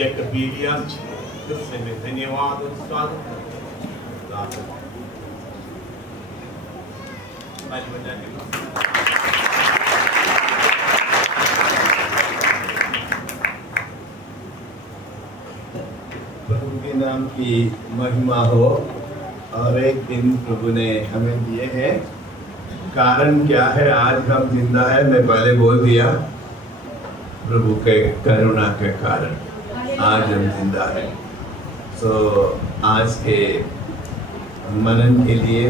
जकबीलिया से मैं धन्यवाद और स्वागत करता हूँ। प्रभु के नाम की महिमा हो। और एक दिन प्रभु ने हमें दिए हैं। कारण क्या है आज हम जिंदा है, मैं पहले बोल दिया, प्रभु के करुणा के कारण आज हम जिंदा है। सो आज के मनन के लिए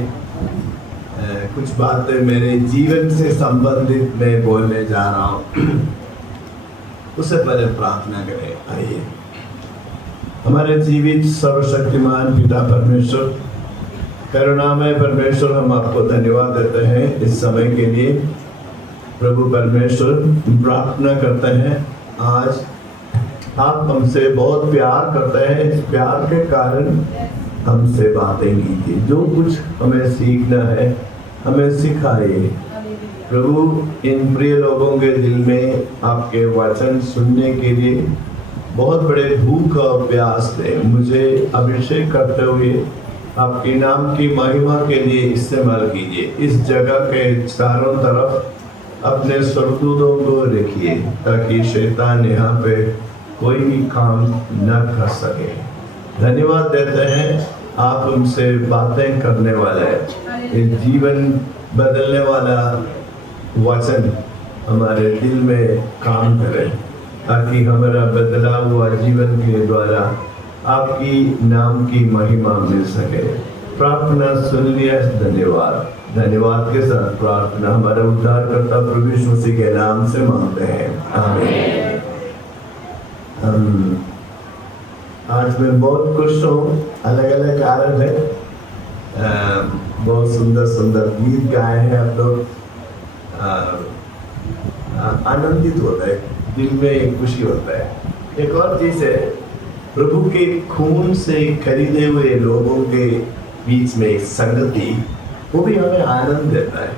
कुछ बातें मेरे जीवन से संबंधित मैं बोलने जा रहा हूँ। उससे पहले प्रार्थना करें। आइए। हमारे जीवित सर्वशक्तिमान पिता परमेश्वर, करुणामय परमेश्वर, हम आपको धन्यवाद देते हैं इस समय के लिए। प्रभु परमेश्वर, प्रार्थना करते हैं आज आप हमसे बहुत प्यार करते हैं। इस प्यार के कारण हमसे बातें कीजिए। जो कुछ हमें सीखना है हमें सिखाइए। प्रभु, इन प्रिय लोगों के दिल में आपके वचन सुनने के लिए बहुत बड़े भूख और प्यास थे। मुझे अभिषेक करते हुए आपके नाम की महिमा के लिए इस्तेमाल कीजिए। इस जगह के चारों तरफ अपने स्वर्गदूतों को रखिए ताकि शैतान यहाँ पे कोई भी काम न कर सके। धन्यवाद देते हैं आप हमसे बातें करने वाले हैं। इस जीवन बदलने वाला वचन हमारे दिल में काम करे ताकि हमारा बदला हुआ जीवन के द्वारा आपकी नाम की महिमा मिल सके। प्रार्थना सुन लिया, धन्यवाद। धन्यवाद के साथ प्रार्थना हमारे उद्धारकर्ता प्रभु यीशु मसीह के नाम से मांगते हैं, आमीन। आज मैं बहुत खुश हूँ। अलग अलग कारण है। बहुत सुंदर सुंदर गीत गाए हैं आप लोग। आनंदित होता है, दिल में एक खुशी होता है। एक और चीज है, प्रभु के खून से खरीदे हुए लोगों के बीच में एक संगति, वो भी हमें आनंद देता है।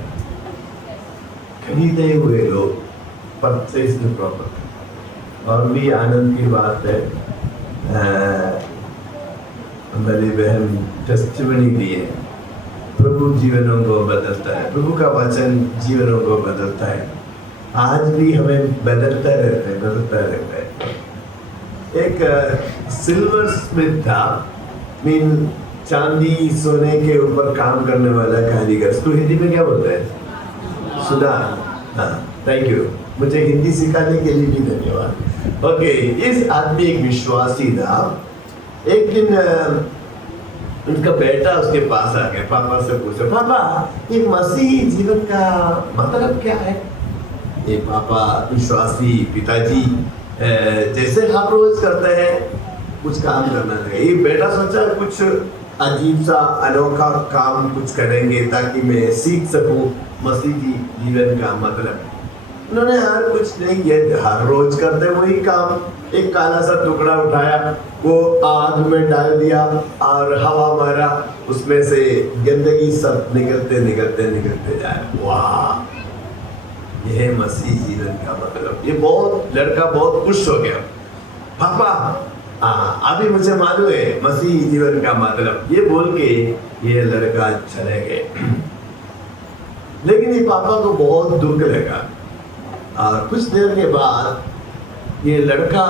खरीदे हुए लोग, परचेज्ड प्रॉपर्टी, और भी आनंद की बात है। हमारी बहन टेस्टिमनी दी है। प्रभु जीवनों को बदलता है। प्रभु का वचन जीवनों को बदलता है। आज भी हमें बदलता रहता है। एक सिल्वर स्मिथ था, मीन चांदी सोने के ऊपर काम करने वाला कारीगर। इसको हिंदी में क्या बोलते हैं? सुधार। हाँ, थैंक यू। मुझे हिंदी सिखाने के लिए भी धन्यवाद। ओके, इस आदमी एक विश्वासी था। एक दिन उनका बेटा उसके पास आ गया, पापा से पूछा, पापा ये मसीही जीवन का मतलब क्या है? ये पापा विश्वासी पिताजी जैसे हम रोज करते हैं कुछ काम करना लगे। ये बेटा सोचा कुछ अजीब सा अनोखा काम कुछ करेंगे ताकि मैं सीख सकूं मसीही जीवन का मतलब। उन्होंने हर कुछ नहीं, ये हर रोज करते वही काम। एक काला सा टुकड़ा उठाया, वो आग में डाल दिया और हवा मारा, उसमें से गंदगी सब निकलते निकलते निकलते जाए। वाह, यह मसीह जीवन का मतलब। ये लड़का बहुत खुश हो गया। पापा अभी मुझे मालूम है मसीह जीवन का मतलब, ये बोल के ये लड़का चले गए। लेकिन ये पापा को बहुत दुख लगा। और कुछ देर के बाद ये लड़का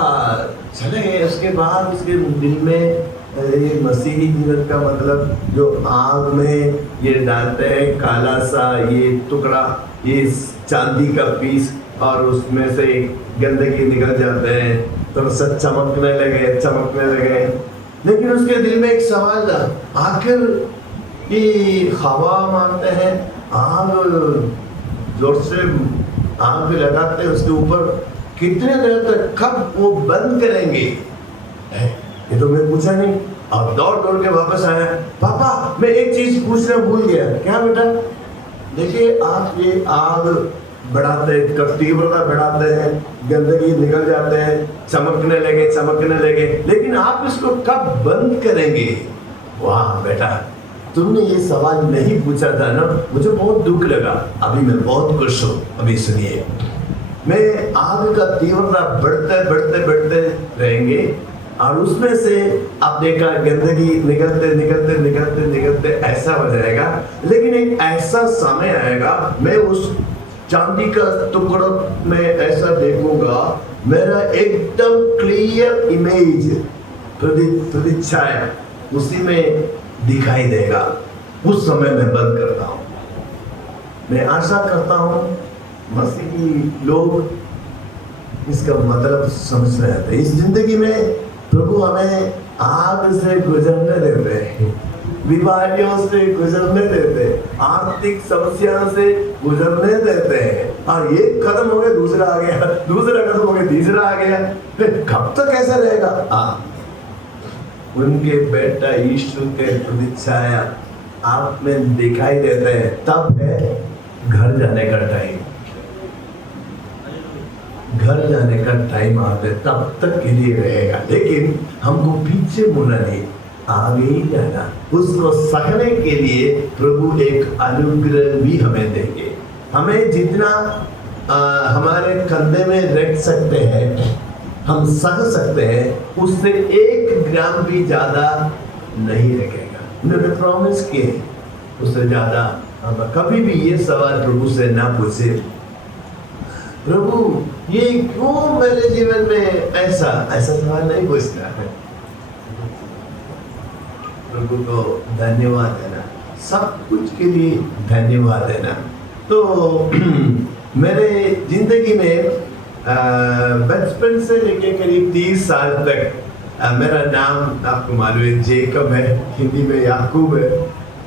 चले गए। उसके बाद उसके दिल में ये मसीही जीवन का मतलब, जो आग में ये डालते हैं काला सा ये टुकड़ा, ये चांदी का पीस, और उसमें से गंदगी निकल जाते हैं तो सब चमकने लगे। लेकिन उसके दिल में एक सवाल था, आखिर ये हवा मारते हैं, आग जोर से आग लगाते हैं उसके ऊपर, कितने देर तक, कब वो बंद करेंगे? ये तो मैं पूछा नहीं। अब दौड़ के वापस आया, पापा मैं एक चीज पूछना भूल गया। क्या बेटा? देखिए आप ये आग बढ़ाते हैं, तीव्रता बढ़ाते हैं, गंदगी निकल जाते हैं, चमकने लगे, लेकिन आप इसको कब बंद करेंगे? वाह बेटा, तुमने ये सवाल नहीं पूछा था ना, मुझे बहुत दुख लगा। अभी मैं बहुत खुश हूँ। अभी सुनिए, मैं आग का तीव्रता बढ़ते रहेंगे, और उसमें से आपने देखा गंदगी निकलते निकलते निकलते निकलते ऐसा हो जाएगा। लेकिन एक ऐसा समय आएगा, मैं उस चांदी का टुकड़ा में ऐसा देखूंगा, मेरा एकदम क्लियर इमेज प्रतिच्छाया उसी में दिखाई देगा। उस समय मैं बंद करता हूँ। मैं आशा करता हूँ मसीही लोग इसका मतलब समझ रहे थे। इस जिंदगी में प्रभु हमें आग से गुजरने देते हैं, बीमारियों से गुजरने देते हैं, आर्थिक समस्याओं से गुजरने देते हैं। और ये खत्म हो गया दूसरा आ गया, दूसरा खत्म हो गया तीसरा आ गया, फिर कब तक ऐसा रहेगा? उनके बेटा यीशु के प्रतिच्छाया आप में दिखाई देते हैं। तब है घर जाने का टाइम, घर जाने का टाइम आते तब तक के लिए रहेगा। लेकिन हमको पीछे मुड़ना नहीं, आगे ही जाना। उसको सहने के लिए प्रभु एक अनुग्रह भी हमें देंगे। हमें जितना हमारे कंधे में रख सकते हैं, हम सह सकते हैं, उससे 1 ग्राम भी ज्यादा नहीं रखेगा। उन्होंने प्रॉमिस किए, उससे ज्यादा। कभी भी ये सवाल प्रभु से ना पूछे, प्रभु ये क्यों मेरे जीवन में ऐसा सवाल नहीं पूछता है। प्रभु को धन्यवाद देना, सब कुछ के लिए धन्यवाद देना। तो मेरे जिंदगी में बचपन से लेकर करीब 30 साल तक मेरा नाम आपको मालूम है जेकब है, हिंदी में याकूब है।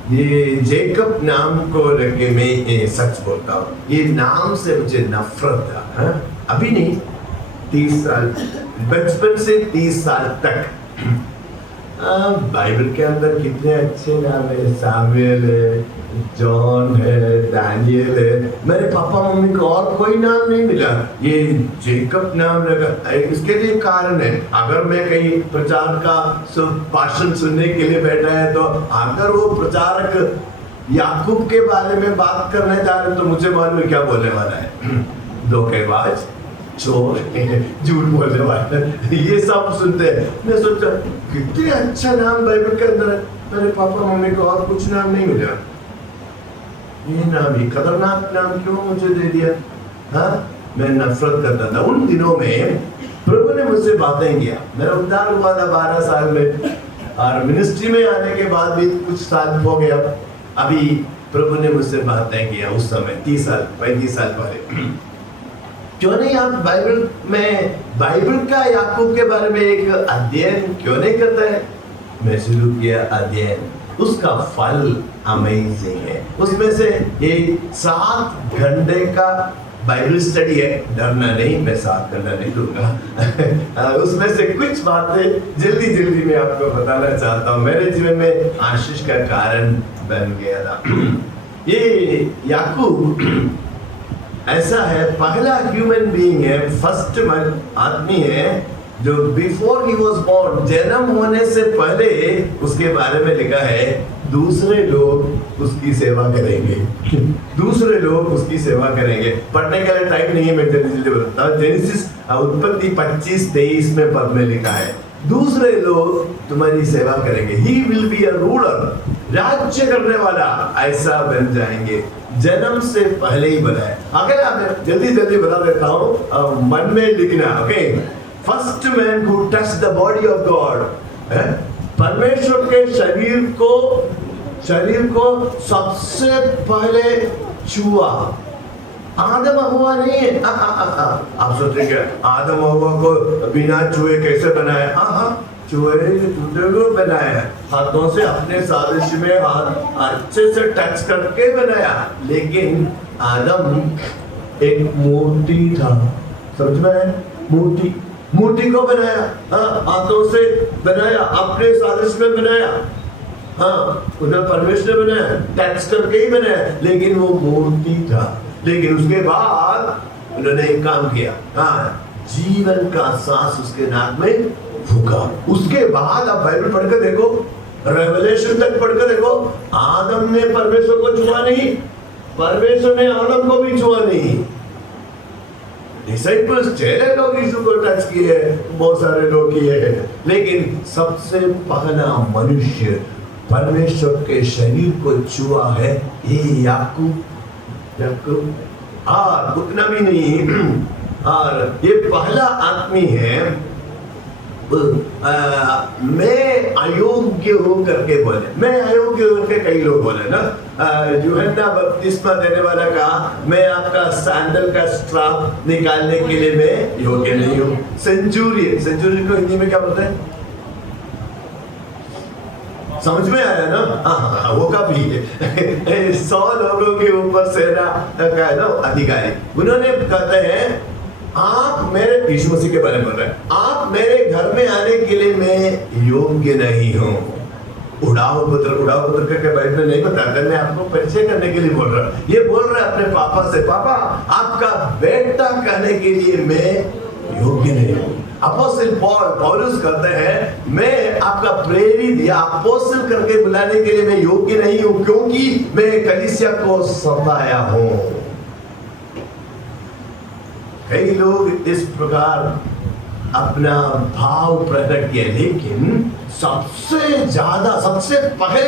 ये जेकब नाम को लेके मैं सच बोलता हूँ, ये नाम से मुझे नफरत था। हाँ? अभी नहीं, 30 साल, बचपन से 30 साल तक। बाइबल के अंदर कितने अच्छे नाम है, सामुएल है, जॉन है, दानियल है। मेरे पापा मम्मी को और कोई नाम नहीं मिला, ये जेकब नाम लगा। इसके लिए कारण है, अगर मैं कहीं प्रचार का भाषण सुनने के लिए बैठा है, तो अगर वो प्रचारक याकूब के बारे में बात करने जा रहे तो मुझे मालूम क्या बोलने वाला है। धोखेबाज, चोर, झूठ बोलने वाला, ये सब सुनते हैं। मैं सोचा कितने अच्छा नाम बाइबल के अंदर है, मेरे पापा मम्मी को और कुछ नाम नहीं मिला, ये नाम ही खतरनाक नाम क्यों मुझे दे दिया। हाँ, मैं नफरत करता था। उन दिनों में प्रभु ने मुझसे बातें किया। मेरा उद्धार हुआ था 12 साल में, और मिनिस्ट्री में आने के बाद भी कुछ साल हो गया। अभी प्रभु ने मुझसे बातें किया उस समय 30 साल 35 साल पहले। क्यों नहीं आप बाइबल का याकूब के बारे में एक अध्ययन क्यों नहीं करता है? मैं शुरू किया अध्ययन, उसका फल अमेजिंग है। उसमें से एक 7 घंटे का बाइबल स्टडी है। डरना नहीं, मैं 7 घंटा नहीं दूंगा। उसमें से कुछ बातें जल्दी मैं आपको बताना चाहता हूँ, मेरे जीवन में आशीष का कारण बन गया था। ये याकूब ऐसा है, पहला ह्यूमन बीइंग है, फर्स्ट आदमी है जो बिफोर ही वॉज बोर्न, जन्म होने से पहले उसके बारे में लिखा है दूसरे लोग उसकी सेवा करेंगे। दूसरे लोग उसकी सेवा करेंगे। पढ़ने के लिए टाइम नहीं है, मैं जल्दी बताता हूँ। जेनेसिस उत्पत्ति 25-23 में पद में लिखा है दूसरे लोग तुम्हारी सेवा करेंगे। He will be a ruler, राज्य करने वाला ऐसा बन जाएंगे। जन्म से पहले ही बनाए। अगर आप जल्दी बता देता हूँ, मन में लिखना। Okay, first man who touch the body of God, परमेश्वर के शरीर को सबसे पहले छुआ आदम हवा नहीं है। आप सोचेंगे आदम हवा को बिना छुए कैसे बनाया? हाँ, चूहे को बनाया, हाथों से अपने साजिश में हाथ अच्छे से टच करके बनाया। लेकिन आदम एक मूर्ति था, समझ में? मूर्ति को बनाया, हाथों से बनाया, अपने साजिश में बनाया। उधर परमेश्वर ने बनाया, टच करके ही बनाया, लेकिन वो मूर्ति था। लेकिन उसके बाद उन्होंने एक काम किया, जीवन का सांस उसके नाक में फूका। उसके बाद आप बाइबल पढ़कर देखो, रेवलेशन तक पढ़कर देखो, आदम ने परमेश्वर को छुआ नहीं, परमेश्वर ने आदम को भी छुआ नहीं। डिसाइपल्स 6 लोग यीशु को टच किए, बहुत सारे लोग किए हैं, लेकिन सबसे पहला मनुष्य परमेश्वर के शरीर को छुआ है ये याकूब। और उतना भी नहीं, और ये पहला आदमी है मैं अयोग्य हूं करके बोले। मैं अयोग्य हूं करके कई लोग बोले ना। यूहन्ना बपतिस्मा देने वाला कहा मैं आपका सैंडल का स्ट्रैप निकालने के लिए मैं योग्य नहीं हूं। सेंचुरियन को हिंदी में क्या बोलते हैं? समझ में आया ना? हाँ, वो काफी है। 100 लोगों के ऊपर सेना का है ना अधिकारी, उन्होंने कहते हैं आप मेरे, यीशु मसीह के बारे में बोल रहे हैं, आप मेरे घर में आने के लिए मैं योग्य नहीं हूँ। उड़ाओ पुत्र करके बाइबल में नहीं बताते, मैं आपको परिचय करने के लिए बोल रहा हूँ। ये बोल रहा है अपने पापा से, पापा आपका बेटा कहने के लिए मैं योग्य नहीं हूँ। अपोस्टल पौलुस कहते हैं मैं आपका प्रेरित या अपोस्टल करके बुलाने के लिए मैं योग्य नहीं हूँ, क्योंकि मैं कलीसिया को सताया हूँ। कई लोग इस प्रकार अपना भाव प्रकट किया, लेकिन सबसे ज्यादा सबसे पहले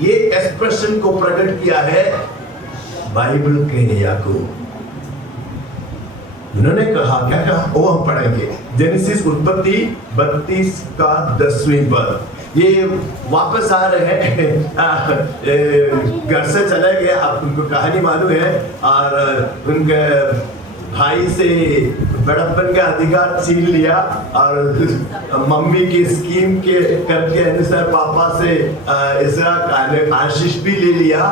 ये एक्सप्रेशन को प्रकट किया है बाइबल के याकूब। उन्होंने कहा, क्या कहा वो हम पढ़ेंगे, जेनेसिस उत्पत्ति 32 का 10वीं पद। ये वापस आ रहे हैं, घर से चले गए, आप उनको कहानी मालूम है, और उनके भाई से बड़प्पन का अधिकार छीन लिया और मम्मी की स्कीम के करके अनुसार पापा से इसराइल आशीष भी ले लिया,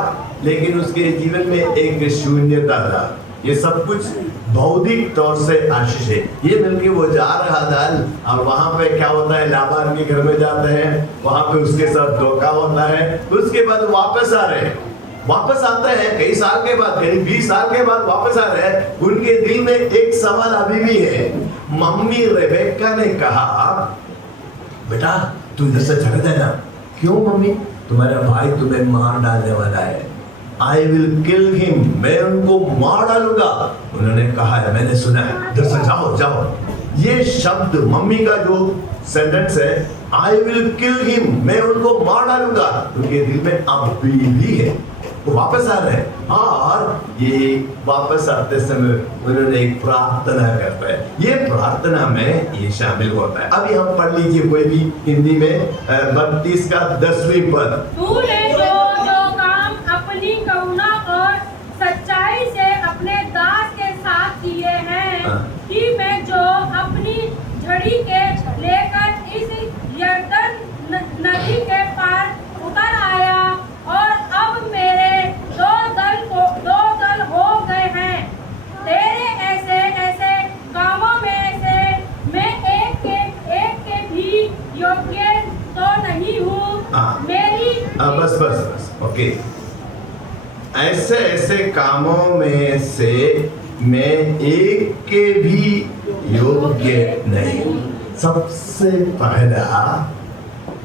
लेकिन उसके जीवन में एक शून्यता था। ये सब कुछ भौतिक तौर से आशीष है। ये मिलके वो जा रहा था और वहां पे क्या होता है, लाबान के घर में जाते हैं, वहां पे उसके साथ धोखा होता है। उसके बाद वापस आ रहे हैं, वापस आते हैं कई साल के बाद, करीब 20 साल के बाद वापस आ रहे हैं। उनके दिल में एक सवाल अभी भी है। मम्मी रेबेक्का ने कहा बेटा तू इधर से चले जाना। क्यों मम्मी? तुम्हारा भाई तुम्हें मार डालने वाला है। I will kill him, मैं उनको मार डालूंगा। उन्होंने कहा है, मैंने सुना है, इधर से जाओ जाओ। ये शब्द मम्मी का जो सेंटेंस है, I will kill him, मैं उनको मार डालूंगा, उनके दिल में अभी भी है। वो वापस आ रहे हैं और ये वापस आते समय उन्होंने एक प्रार्थना करता है। ये प्रार्थना में ये शामिल होता है। अभी हम पढ़ लीजिए कोई भी हिंदी में 32 का 10वीं पद। तूने जो काम अपनी करुणा और सच्चाई से अपने दास के साथ किए हैं, कि मैं जो अपनी झड़ी के लेकर इस यरदन नदी के पार उतर आया, और अब मेरे दो दल हो गए हैं। तेरे ऐसे ऐसे कामों में से मैं एक के भी योग्य तो नहीं हूँ। मेरी बस ओके। ऐसे ऐसे कामों में से मैं एक के भी योग्य नहीं। सबसे पहला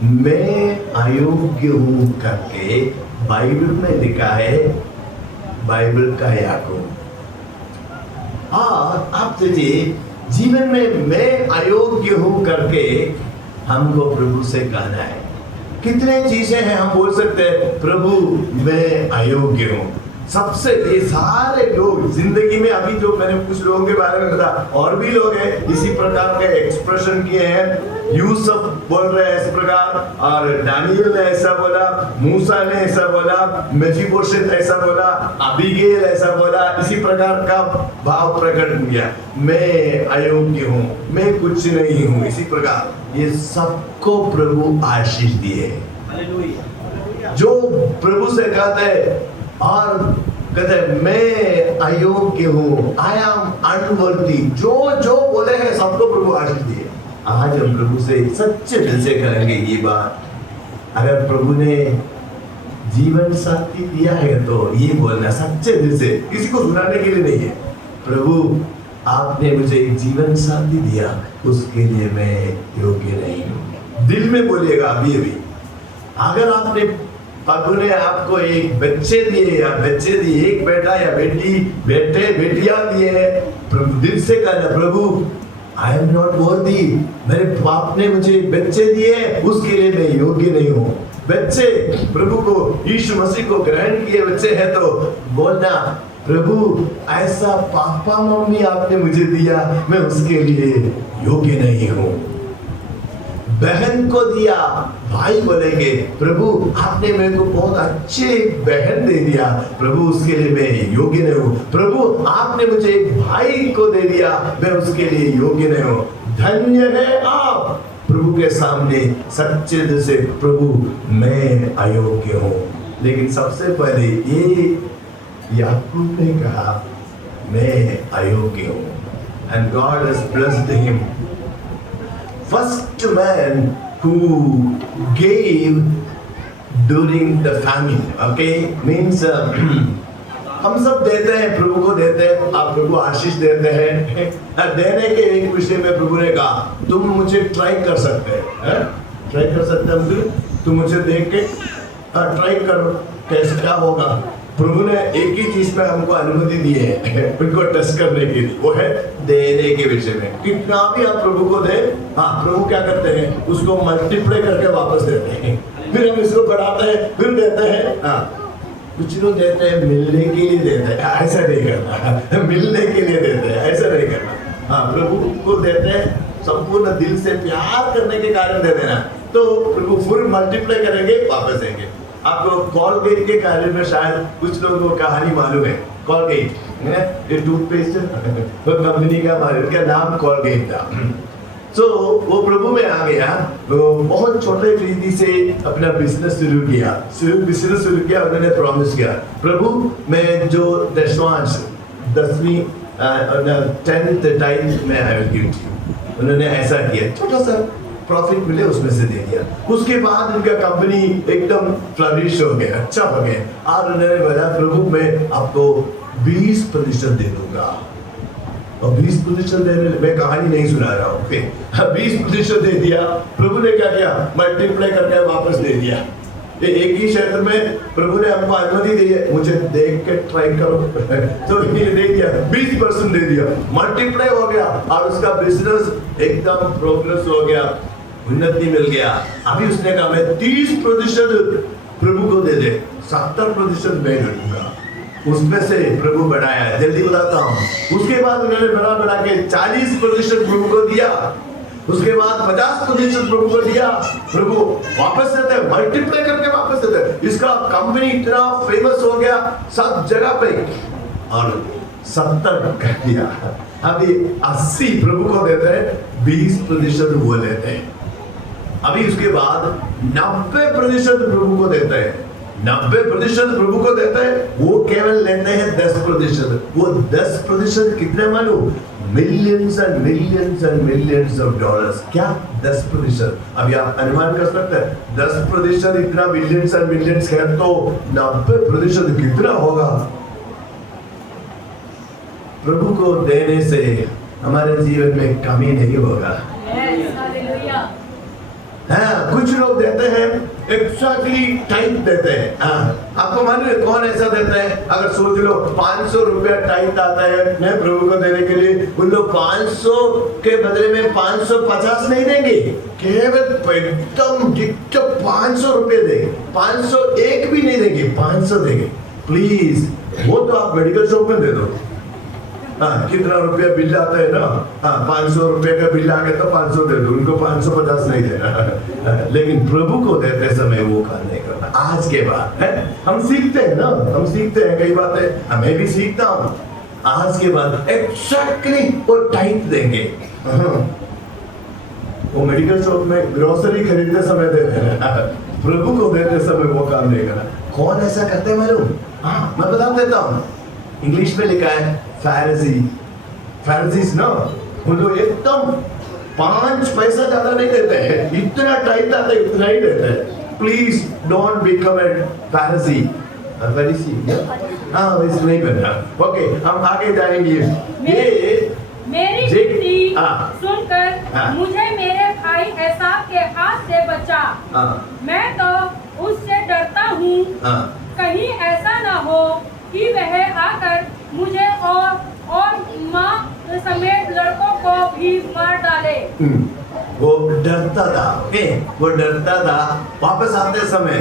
मैं अयोग्य हूं करके बाइबल में लिखा है, बाइबल का याकूब। और आप देखिए जीवन में मैं अयोग्य हूं करके हमको प्रभु से कहना है। कितने चीजें हैं हम बोल सकते हैं प्रभु मैं अयोग्य हूं। सबसे ये सारे लोग जिंदगी में, अभी जो मैंने कुछ लोगों के बारे में बताया, और भी लोग हैं इसी प्रकार के एक्सप्रेशन किए हैं। यूसुफ बोल रहे हैं इस प्रकार, और दानियल ने ऐसा बोला, मूसा ने ऐसा बोला, मेफीबोशेत ऐसा बोला, अबीगेल ऐसा बोला। इसी प्रकार का भाव प्रकट किया, मैं अयोग्य हूँ, मैं कुछ नहीं हूँ। इसी प्रकार ये सबको प्रभु आशीष दिए। जो प्रभु से कहते हैं और कहते मैं अयोग्य हूँ, आई एम अनवर्दी, जो जो बोले हैं सबको प्रभु आशीष दिए। आज हम प्रभु से सच्चे दिल से करेंगे ये बात। अगर प्रभु ने जीवन साथी दिया है तो ये बोलना सच्चे दिल से, किसी को सुनाने के लिए नहीं है। प्रभु आपने मुझे एक जीवन साथी दिया, उसके लिए मैं योग्य नहीं हूँ। दिल में बोलिएगा अभी अभी। अगर आपने, प्रभु ने आपको एक बच्चे दिए या बच्चे दिए, एक बेटा या बेटी, बेटे बेटियां दिए हैं, प्रभु दिल से कहना प्रभु आई एम नॉट वर्दी, मेरे बाप ने मुझे बच्चे दिए, उसके लिए मैं योग्य नहीं हूँ। बच्चे प्रभु को, यीशु मसीह को ग्रहण किए बच्चे हैं तो बोलना, प्रभु ऐसा पापा मम्मी आपने मुझे दिया, मैं उसके लिए योग्य नहीं हूँ। बहन को दिया, भाई बोलेंगे, प्रभु आपने मेरे को बहुत अच्छे बहन दे दिया, प्रभु उसके लिए मैं योग्य नहीं हूँ। प्रभु आपने मुझे एक भाई को दे दिया, मैं उसके लिए योग्य नहीं हूँ। धन्य है आप प्रभु के सामने सच्चे दिल से, प्रभु मैं अयोग्य हूँ। लेकिन सबसे पहले ये याकूब ने कहा, मैं अयोग्य हूँ। And God has blessed him. First man who gave during the famine, okay, means हम सब देते हैं, प्रभु को देते हैं, आप प्रभु आशीष देते हैं। देने के एक विषय में प्रभु ने कहा, तुम मुझे ट्राई कर सकते हैं, ट्राई कर सकते हैं, तुम मुझे देख के ट्राई करो कैसे क्या होगा। प्रभु ने एक ही चीज पे हमको अनुमति दी है उनको टेस्ट करने के लिए, वो है देने के विषय में। कितना भी आप प्रभु को दे, हाँ प्रभु क्या करते हैं, उसको मल्टीप्लाई करके वापस देते हैं, फिर हम इसको बढ़ाते हैं, फिर देते हैं। हाँ कुछ लोग देते हैं मिलने के लिए देते हैं, ऐसा नहीं करना। मिलने के लिए देते हैं, ऐसा नहीं करना। हाँ प्रभु को देते हैं संपूर्ण दिल से प्यार करने के कारण दे देना, तो प्रभु फिर मल्टीप्लाई करेंगे, वापस देंगे। आपको कॉलगेट के कार्य में शायद कुछ लोगों को कहानी मालूम है। कॉलगेट ये टूथपेस्ट वो कंपनी का मालूम, उसका नाम कॉलगेट था। तो वो प्रभु में आ गया, वो बहुत छोटे रीति से अपना बिजनेस शुरू किया, उन्होंने प्रॉमिस किया, प्रभु मैं जो दशवांश 10वीं 10th टाइम में आई विल गिव यू। उन्होंने ऐसा किया, छोटा सा प्रॉफिट मिले उसमें से दे दिया। उसके बाद उनका कंपनी एकदम फ्लरिश हो गया, अच्छा हो गया, और उन्होंने बोला प्रभु मैं आपको 20% दे दूंगा। और 20% देने, मैं कहानी नहीं सुना रहा हूँ, 20% दे दिया। प्रभु ने क्या किया, मल्टीप्लाई करके वापस दे दिया। ये एक ही क्षेत्र में प्रभु ने हमको अनुमति दी है, मुझे देख के ट्राई करो तो ये दे दिया, 20% दे दिया, मल्टीप्लाई हो गया, और उसका बिजनेस एकदम प्रोग्रेस हो गया, उन्नति मिल गया। अभी उसने कहा मैं 30% प्रभु को दे दे, 70% मैं दूंगा। उसमें से प्रभु बढ़ाया, जल्दी बताता हूँ। उसके बाद उन्होंने बढ़ा के 40% प्रभु को दिया, उसके बाद 50% प्रभु को दिया। प्रभु वापस देते, मल्टीप्लाई करके वापस देते। इसका कंपनी इतना फेमस हो गया सब जगह पे, और 70 कर दिया। अभी 80 प्रभु को देते हैं, 20% वो लेते हैं। अभी उसके बाद 90% प्रभु को देते हैं, 90% प्रभु को देते हैं, वो केवल लेते हैं 10%। वो 10% कितने मालूम, millions and millions and millions of dollars. क्या 10%? अभी आप अनुमान कर सकते हैं, 10% इतना मिलियंस एंड मिलियंस है, तो 90% कितना होगा। प्रभु को देने से हमारे जीवन में कमी नहीं होगा। हाँ, कुछ लोग देते हैं एक्जैक्टली टाइप देते हैं। आपको मालूम है कौन ऐसा देता है? अगर सोच लो 500 रुपया टाइप आता है मैं प्रभु को देने के लिए, उन लोग 500 के बदले में 550 नहीं देंगे, केवल एकदम 500 रुपये देंगे, 501 भी नहीं देंगे, 500 देंगे। प्लीज, वो तो आप मेडिकल शॉप में दे दो। हाँ, कितना रुपया बिल आता है ना, हाँ 500 रुपये का बिल आ गया तो 500 दे दो, उनको 550 नहीं देना। लेकिन प्रभु को देते समय वो काम नहीं करना। आज के बाद है, हम सीखते हैं ना, हम सीखते हैं कई बातें, मैं भी सीखता हूँ। आज के बाद एक्जैक्टली वो टाइप देंगे। वो मेडिकल शॉप में ग्रोसरी खरीदते समय देते हैं, प्रभु को देते समय वो काम नहीं करना। कौन ऐसा करते हैं मालूम? हाँ, मैं बता देता हूँ। इंग्लिश में लिखा है फैरिसीज ना, उन लोग एकदम 5 पैसा ज्यादा नहीं देते हैं, इतना टाइप आता है, इतना ही देते हैं। Please don't become a Pharisee. हाँ, इस नहीं बनना। ओके, हम आगे जाएंगे। ये मेरी गिनती सुनकर मुझे मेरे भाई एसाव के हाथ से बचा। मैं तो उससे डरता हूँ, कहीं ऐसा ना हो कि वह आकर मुझे और समेत लड़कों को भी मार डाले। वो डरता था, वो डरता था वापस आते समय।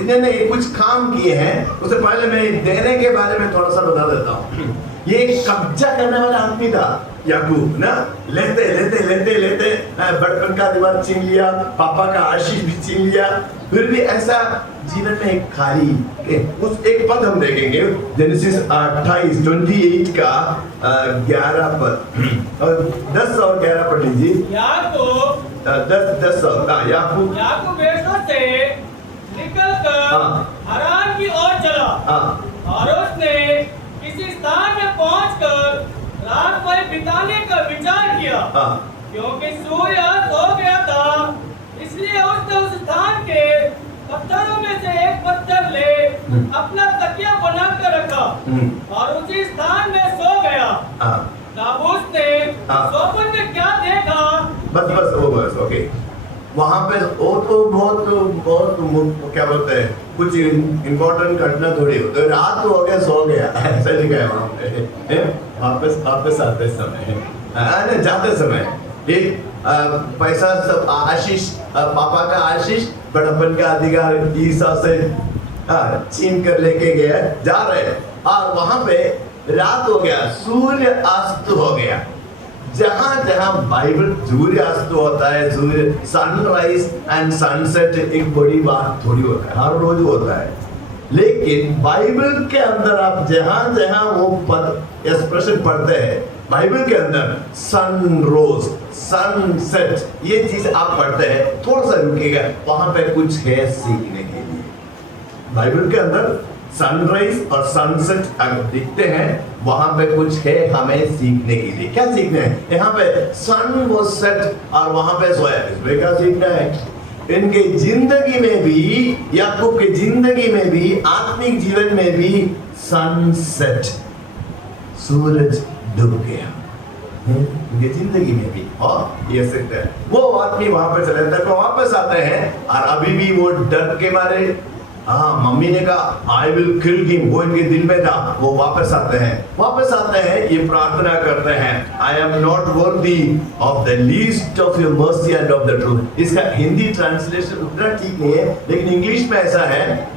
इन्होंने कुछ काम किए हैं। उससे पहले मैं देने के बारे में थोड़ा सा बता देता हूँ। ये कब्जा करने वाला आदमी था याकूब ना। लेते लेते लेते लेते बचपन का दिमाग छीन लिया, पापा का आशीष भी छीन लिया, फिर भी ऐसा जीवन में एक खाली उस एक पद हम देखेंगे जेनेसिस 28 का 11 पद और 10 और 11 पढ़ लीजिए। याकूब 10 याकूब बेसों से निकलकर हारान की ओर चला और उसने किसी स्थान में पहुंचकर रात भर बिताने का विचार किया। क्योंकि सूर्य सो गया था, इसलिए उसने उस स्थान के पत्थरों में से एक पत्थर ले अपना तकिया बनाकर रखा और उसी स्थान में सो गया। नाबूस ने सोपन में क्या देखा? बस ओके। वहाँ पे वो तो बहुत क्या बोलते हैं, कुछ इम्पोर्टेंट घटना थोड़ी हो। तो रात हो गया, सो गया, ऐसा लिखा है वहाँ पे। वापस आते समय जाते समय एक पैसा सब आशीष, पापा का आशीष, बड़प्पन का अधिकार ईसा से छीन कर लेके गया, जा रहे और वहाँ पे रात हो गया, सूर्य अस्त हो गया। जहां जहां बाइबल सूर्य अस्त होता है, सूर्य सनराइज एंड सनसेट एक बड़ी बात थोड़ी होता है, हर रोज होता है। लेकिन बाइबल के अंदर आप जहां जहां वो पद एक्सप्रेशन पढ़ते हैं, बाइबल के अंदर सन रोज, सनसेट, ये चीज आप पढ़ते हैं, थोड़ा सा रुकिएगा, वहां पे कुछ है सीखने के लिए। बाइबल के अंदर सनराइज और सनसेट अगर दिखते हैं, वहां पे कुछ है हमें सीखने के लिए। क्या सीखना है? यहाँ पे सन वो सेट और वहां पे सोया, इसमें क्या सीखना है? इनके जिंदगी में भी, याकूब के जिंदगी में भी, आत्मिक जीवन में भी सनसेट, सूरज डूब गया उनके जिंदगी में भी। और ये सकता है वो आदमी वहां पे चले जाते, वापस आते हैं और अभी भी वो डर के मारे, मम्मी ने कहा आई विल किल हिम, वो इनके दिल में था। वो वापस आते हैं, ये प्रार्थना करते हैं, आई am not worthy of the least of your mercy end of the truth. इसका हिंदी ट्रांसलेशन उतना ठीक नहीं है, लेकिन इंग्लिश में ऐसा है,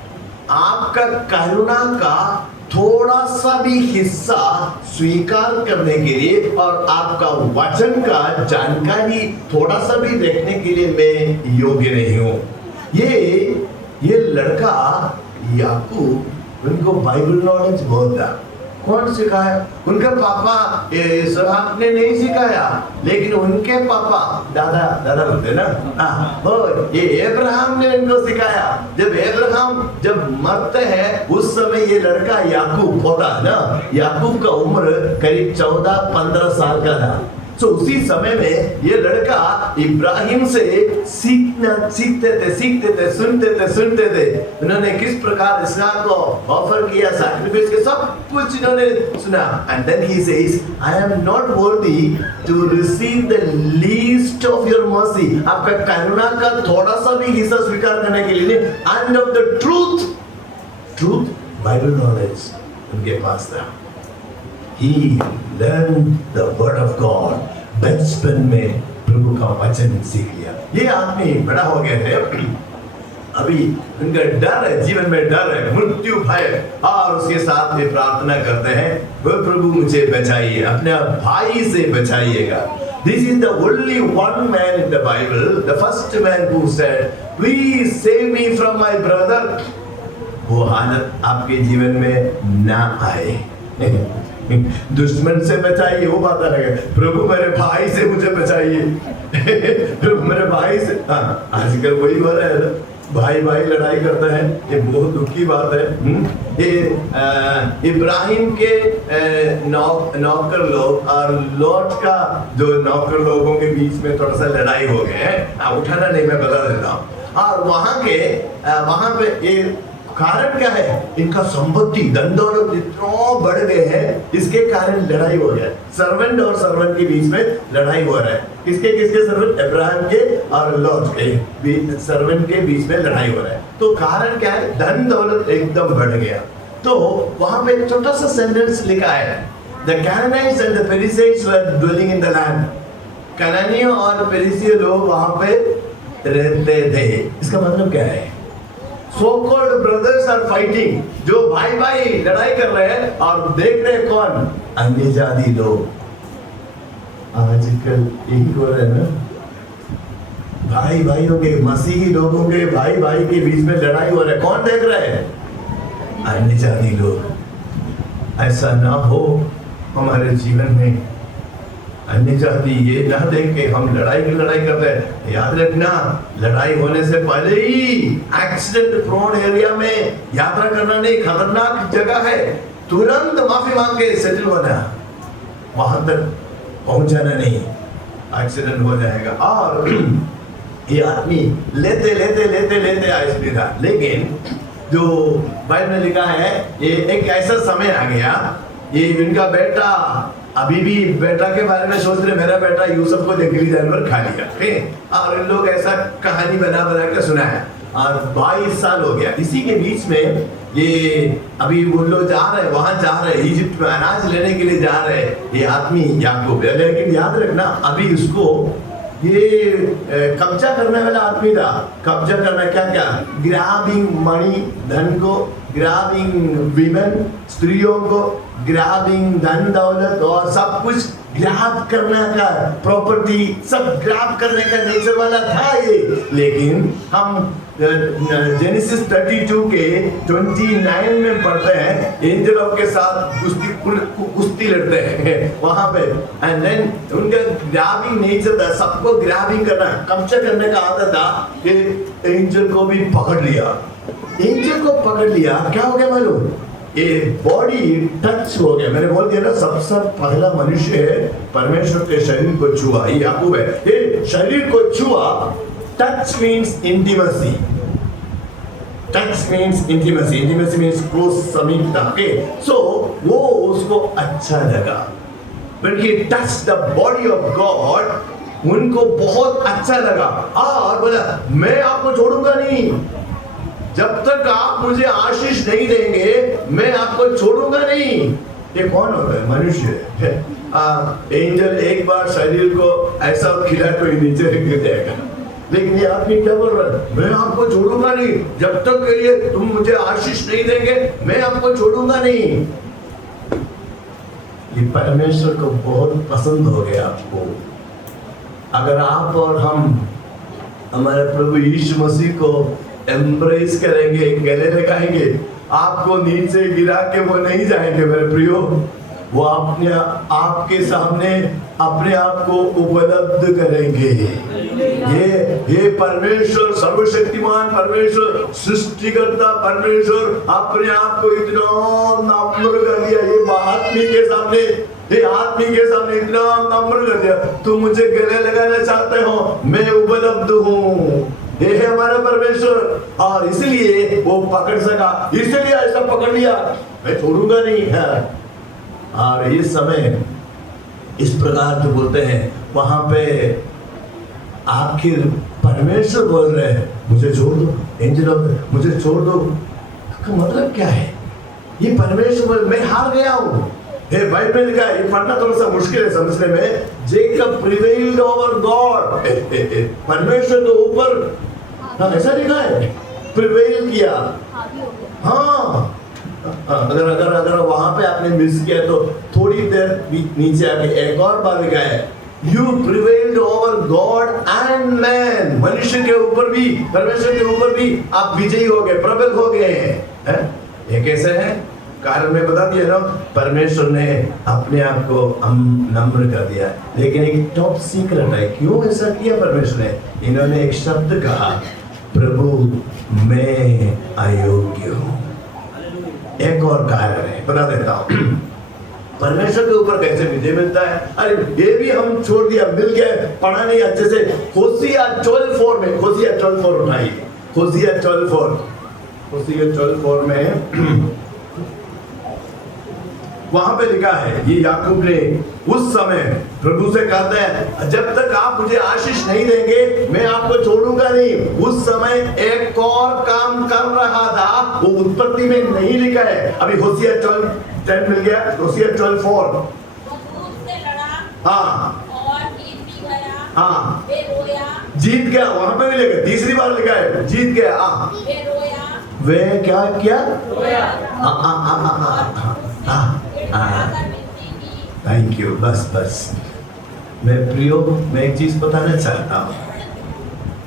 आपका करुणा का थोड़ा सा भी हिस्सा स्वीकार करने के लिए और आपका वचन का जानकारी थोड़ा सा भी देखने के लिए मैं योग्य नहीं हूं। ये लड़का याकूब, उनको बाइबल नॉलेज बहुत था। कौन सिखाया? उनके पापा इसहाक ने नहीं सिखाया, लेकिन उनके पापा दादा बोलते ना, ये अब्राहम ने इनको सिखाया। जब अब्राहम मरते हैं, उस समय ये लड़का याकूब होता है ना, याकूब का उम्र करीब 14-15 साल का था। तो उसी समय में ये लड़का इब्राहिम से सीखते थे, सुनते थे। उन्होंने किस प्रकार इसहाक को ऑफर किया, सैक्रिफाइस के सब कुछ इन्होंने सुना। And then he says, I am not worthy to receive the least of your mercy. आपका करुणा का थोड़ा सा भी हिस्सा स्वीकार करने के लिए, end of the truth Bible knowledge उनके पास था। He learned the word of God. बचपन में प्रभु का वचन सीख लिया। ये आदमी बड़ा हो गए थे, अभी उनका डर है, जीवन में डर है, मृत्यु भय, और उसके साथ में प्रार्थना करते हैं, वो प्रभु मुझे बचाइए, अपने भाई से बचाइएगा। This is the only one man in the Bible, the first man who said, "Please save me from my brother." वो हालत आपके जीवन में ना आए। दुश्मन से बचाइए, वो बात अलग है। प्रभु मेरे भाई से मुझे बचाइए, प्रभु मेरे भाई से। आजकल वही हो रहा है ना, भाई लड़ाई करते हैं, ये बहुत दुख की बात है। ये इब्राहिम के नौकर लोग और लॉट का जो नौकर लोगों के बीच में थोड़ा सा लड़ाई हो गए है, उठाना नहीं, मैं बता देता हूँ। और वहां पे ये कारण क्या है? इनका संपत्ति धन दौलत इतना बढ़ गए हैं, इसके कारण लड़ाई हो गया। सर्वेंट और सर्वेंट के बीच में लड़ाई हो रहा है। किसके सर्वेंट? अब्राहम के और लॉट के सर्वेंट के बीच में लड़ाई हो रहा है। तो कारण क्या है? धन दौलत एकदम बढ़ गया। तो वहां पे छोटा सा सेंटेंस लिखा है, The Canaanites and the Perizzites were dwelling in the land. कनानियों और पेरिसीय लोग वहां पे रहते थे। इसका मतलब क्या है? So called brothers are fighting, जो भाई भाई लड़ाई कर रहे हैं और देख रहे हैं कौन? अन्य जाति लोग। आजकल यही हो रहा है ना, भाई भाइयों के, मसीही लोगों के भाई भाई के बीच में लड़ाई हो रहा है। कौन देख रहा है? अन्य जाति लोग। ऐसा ना हो हमारे जीवन में। अन्य जाति ये ना देख के हम लड़ाई करते हैं। याद रखना, लड़ाई होने से पहले ही एक्सीडेंट प्रोन एरिया में यात्रा करना नहीं, खतरनाक जगह है। तुरंत माफी मांग के सेटल होना, वहां तक पहुंचाना नहीं, एक्सीडेंट हो जाएगा। और ये आदमी लेते आइसक्रीम था, लेकिन जो बाइबल में लिखा है, ये एक ऐसा समय आ गया, ये इनका बेटा अभी भी बेटा के बारे में सोच रहे, मेरा बेटा यूसुफ को जंगली जानवर खा लिया। और इन लोग ऐसा कहानी बना के सुनाया, और 22 साल हो गया। इसी के बीच में ये अभी वो लोग जा रहे हैं, वहां जा रहे हैं, इजिप्ट में अनाज लेने के लिए जा रहे हैं, ये आदमी याकूब। लेकिन याद रखना, अभी उसको ये कब्जा करने वाला आदमी था। कब्जा करना क्या? ग्रैबिंग मनी, धन को, ग्रैबिंग विमेन, स्त्रियों को, ग्रैबिंग धन दौलत और सब कुछ ग्रैब करने का, प्रॉपर्टी सब ग्रैब करने का नेचर वाला था ये। लेकिन हम जेनेसिस 32 के 29 में पढ़ते हैं, एंजलों के साथ कुश्ती लड़ते हैं वहां पे। एंड देन उनका ग्रैबिंग नेचर था, सबको ग्रैबिंग करना, कब्जा करने का आदत था। कि एंजल को भी पकड़ लिया, एंजल को पकड़ लिया, क्या हो गया मालूम? ये बॉडी टच हो गया। मैंने बोल दिया ना, सबसे पहला मनुष्य है परमेश्वर के शरीर को छुआ, ये याकूब है। ये शरीर को छुआ, touch means intimacy, touch means intimacy, intimacy means close, समीपता। ओके, सो वो उसको अच्छा लगा, बल्कि touch the body of God, उनको बहुत अच्छा लगा। और बोला, मैं आपको छोड़ूंगा नहीं, जब तक आप मुझे आशीष नहीं देंगे मैं आपको छोड़ूंगा नहीं। ये कौन होता है? मनुष्य। एंजल एक बार शरीर को ऐसा खिला तो नीचे गिर जाएगा, लेकिन ये आदमी क्या बोल रहा है? मैं आपको छोड़ूंगा नहीं, जब तक ये तुम मुझे आशीष नहीं देंगे मैं आपको छोड़ूंगा नहीं। ये परमेश्वर को बहुत पसंद हो गया आपको। अगर आप और हम हमारे प्रभु यीशु मसीह को एम्ब्रेस करेंगे, गले लगाएंगे, आपको नीचे गिरा के वो नहीं जाएंगे मेरे प्रियो। वो अपने आपके सामने अपने आप को उपलब्ध करेंगे। ये परमेश्वर, सर्वशक्तिमान परमेश्वर, सृष्टिकर्ता परमेश्वर अपने आप को इतना नम्र कर दिया। ये आदमी के सामने, ये आदमी के सामने इतना नम्र कर दिया, तुम मुझे गले लगाना चाहते हो, मैं उपलब्ध हूँ। ये है हमारा परमेश्वर, और इसलिए वो पकड़ सका, इसलिए ऐसा पकड़ लिया, मैं छोड़ूंगा नहीं है। और इस समय इस प्रकार जो बोलते हैं, वहां पे आखिर परमेश्वर बोल रहे हैं, मुझे छोड़ दो, एंजल मुझे छोड़ दो। इसका मतलब क्या है? ये परमेश्वर बोल, मैं हार गया हूं। ये बाइबल लिखा है, ये पढ़ना थोड़ा सा मुश्किल है समझने में। जेकब प्रिवेल्ड ओवर गॉड, परमेश्वर के ऊपर ऐसा लिखा है, प्रिवेल किया। हाँ, अगर वहां पे आपने मिस किया तो थोड़ी देर नीचे आके एक और बार लिखा है, you prevailed over God and man. मनुष्य के ऊपर भी, परमेश्वर के ऊपर भी आप विजयी हो गए, प्रबल हो गए हैं। ये कैसे है? कारण में बता दिया ना, परमेश्वर ने अपने आप को नम्र कर दिया। लेकिन एक टॉप सीक्रेट है, क्यों ऐसा किया परमेश्वर ने? इन्होंने एक शब्द कहा, प्रभु मैं अयोग्य हूं। एक और कारण है, बता देता हूं। परमेश्वर के ऊपर कैसे विजय मिलता है? अरे ये भी हम छोड़ दिया, मिल गए, पढ़ा नहीं अच्छे से। होसिया 12:4 में, होसिया 12:4 उठाइए, होसिया 12:4 में वहां पे लिखा है, ये याकूब ने उस समय प्रभु से कहते हैं, जब तक आप मुझे आशीष नहीं देंगे मैं आपको छोड़ूंगा नहीं। उस समय एक और काम कर रहा था, वो उत्पत्ति में नहीं लिखा है। अभी होसिया 10 मिल गया, होशियार 12:4। वो दूध से लड़ा हाँ और जीत भी गया। हाँ वे रोया, जीत गया, वहां पे भी लिखा, तीसरी बार लिखा है जीत गया। हाँ वे रोया, वे क्या किया? रोया। Thank you. बस मैं प्रियो, मैं एक चीज बताना चाहता हूँ।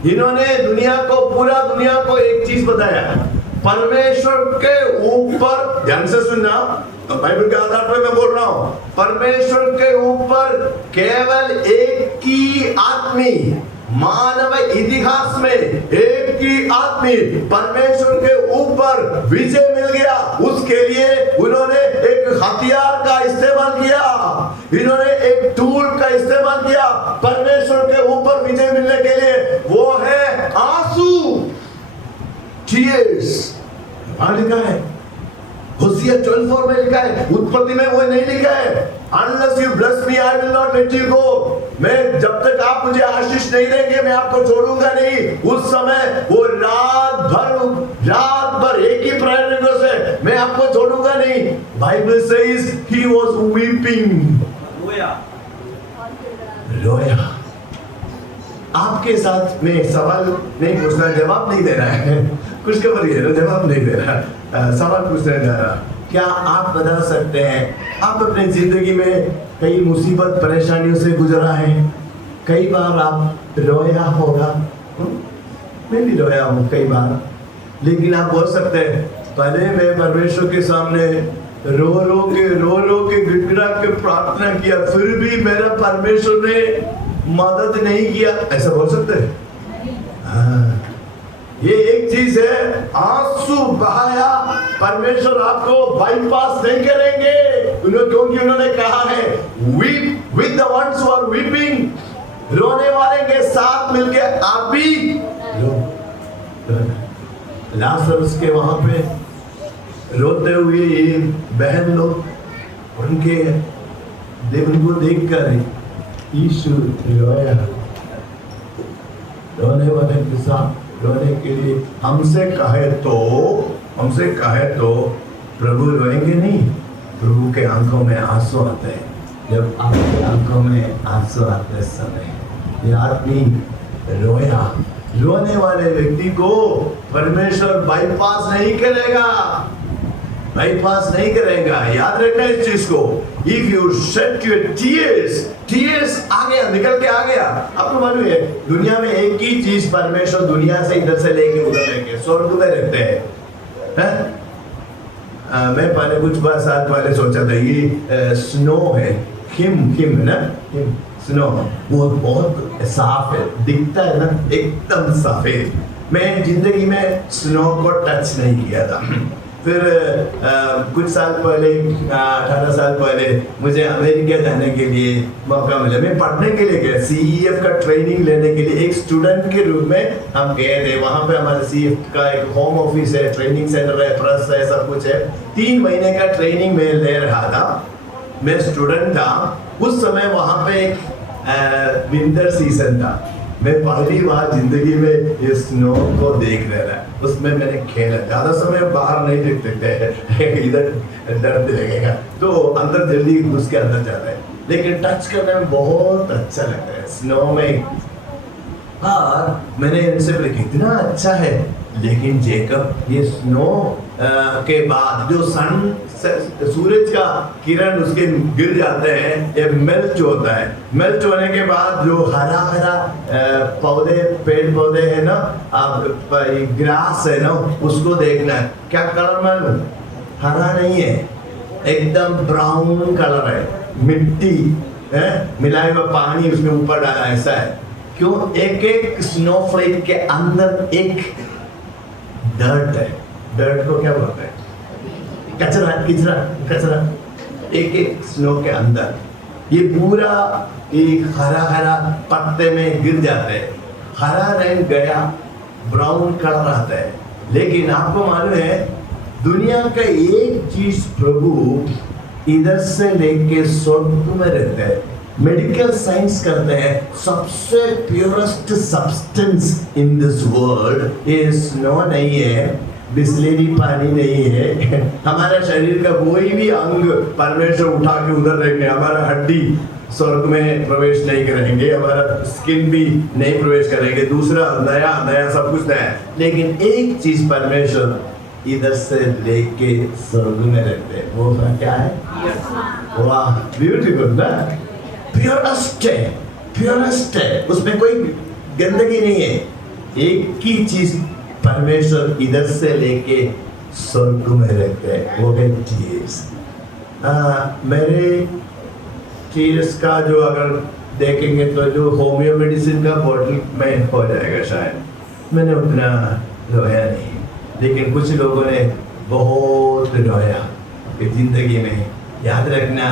इन्होंने दुनिया को एक चीज बताया, परमेश्वर के ऊपर, ध्यान से सुनना, बाइबल के आधार पर मैं बोल रहा हूं, परमेश्वर के ऊपर केवल एक ही आदमी, मानव इतिहास में एक ही आदमी परमेश्वर के ऊपर विजय मिल गया। उसके लिए उन्होंने एक हथियार का इस्तेमाल किया, इन्होंने एक टूल का इस्तेमाल किया परमेश्वर के ऊपर विजय मिलने के लिए, वो है आंसू, टीयर्स। वहां लिखा है, होशियार 12:4 में लिखा है, उत्पत्ति में वो नहीं लिखा है, Unless you bless me, I will not let you go। मैं जब तक आप मुझे आशीष नहीं देंगे मैं आपको छोड़ूंगा नहीं। उस समय वो रात भर एक ही प्रेयर रिक्वेस्ट है, मैं आपको छोड़ूंगा नहीं। Bible says he was weeping, रोया। आपके साथ में सवाल नहीं पूछना, जवाब नहीं दे रहा है, कुछ खबर है जवाब नहीं दे रहा, सवाल पूछने जा रहा। क्या आप बता सकते हैं, आप अपने जिंदगी में कई मुसीबत परेशानियों से गुजरा है, कई बार आप रोया होगा, मैं भी रोया हूँ कई बार, लेकिन आप बोल सकते हैं पहले मैं परमेश्वर के सामने रो रो के गिड़गिड़ा के प्रार्थना किया, फिर भी मेरा परमेश्वर ने मदद नहीं किया, ऐसा बोल सकते हैं? ये एक चीज है, आंसू बहाया, परमेश्वर आपको बाईपास नहीं करेंगे, क्योंकि उन्होंने कहा है weep with the ones who are weeping, रोने वाले के साथ मिलके आप भी रो। लाजरस के वहां पे रोते हुए ये बहन लोग, उनको देखकर यीशु रोया, रोने वाले के साथ रोने के लिए। हमसे कहे तो प्रभु रोएंगे नहीं, प्रभु के आंखों में आंसू आते हैं। जब आपकी आंखों में आंसू आते समय ये आदमी रोया, रोने वाले व्यक्ति को परमेश्वर बाईपास नहीं करेगा, याद रखना इस चीज को। If you shed your tears आ गया, निकल के आ गया। आपको मालूम है दुनिया में एक ही चीज परमेश्वर दुनिया से इधर से लेके उधर लेके स्वर्ग में रहते हैं। मैं पहले कुछ साल पहले सोचा था ये स्नो है, हिम है ना, हिम स्नो, वो बहुत साफ है, दिखता है ना एकदम सफेद। मैं जिंदगी में स्नो को टच नहीं किया था। फिर कुछ साल पहले 18 साल पहले मुझे अमेरिका जाने के लिए मौका मिला। मैं पढ़ने के लिए गया, CEF का ट्रेनिंग लेने के लिए, एक स्टूडेंट के रूप में हम गए थे। वहाँ पे हमारे CEF का एक होम ऑफिस है, ट्रेनिंग सेंटर है, प्रेस है, सब कुछ है। 3 महीने का ट्रेनिंग मैं ले रहा था, मैं स्टूडेंट था। उस समय वहाँ पे एक विंटर सीजन था। मैं पहली बार जिंदगी में ये स्नो को देख रहा है, उसमें मैंने खेला। ज्यादा समय बाहर नहीं देखते थे, इधर डर लगेगा तो अंदर जल्दी घुस के अंदर जाता है, लेकिन टच करने में बहुत अच्छा लगता है स्नो में। और मैंने इनसे बोला कितना अच्छा है, लेकिन जेकब ये स्नो के बाद जो सूरज का किरण उसके गिर जाते हैं, ये मेल्ट होता है। मेल्ट होने के बाद जो हरा हरा पौधे, पेड़ पौधे है ना, ग्रास है ना, उसको देखना है। क्या कलर मालूम? हरा नहीं है, एकदम ब्राउन कलर है, मिट्टी है मिलाए हुआ पानी उसमें ऊपर डाला, ऐसा है। क्यों? एक एक स्नोफ्लेक के अंदर एक डर्ट है। डर्ट को क्या बोलते हैं? कचरा। एक एक स्नो के अंदर ये पूरा एक हरा हरा पत्ते में गिर जाते हैं, हरा रंग गया, ब्राउन कलर आता है। लेकिन आपको मालूम है दुनिया का एक चीज प्रभु इधर से लेके स्वर्ग में रहते हैं। मेडिकल साइंस करते हैं सबसे purest substance in this world ये स्नो नहीं है, बिस्लेरी पानी नहीं है। हमारा शरीर का कोई भी अंग परमेश्वर उठा के उधर रखेंगे, हमारा हड्डी स्वर्ग में प्रवेश नहीं करेंगे, हमारा स्किन भी नहीं प्रवेश करेंगे, दूसरा नया नया सब कुछ नया। लेकिन एक चीज परमेश्वर इधर से लेके स्वर्ग में रखते हैं, वो क्या है? वाह, ब्यूटीफुल ना, प्योरेस्ट है, प्योरेस्ट है, उसमें कोई गंदगी नहीं है। एक ही चीज परमेश्वर इधर से लेके स्वर्ग में रखते हैं, वो है टीयर्स। मेरे टीयर्स का जो अगर देखेंगे तो जो होम्यो मेडिसिन का बॉटल में हो जाएगा शायद, मैंने उतना रोया नहीं, लेकिन कुछ लोगों ने बहुत रोया कि जिंदगी में। याद रखना,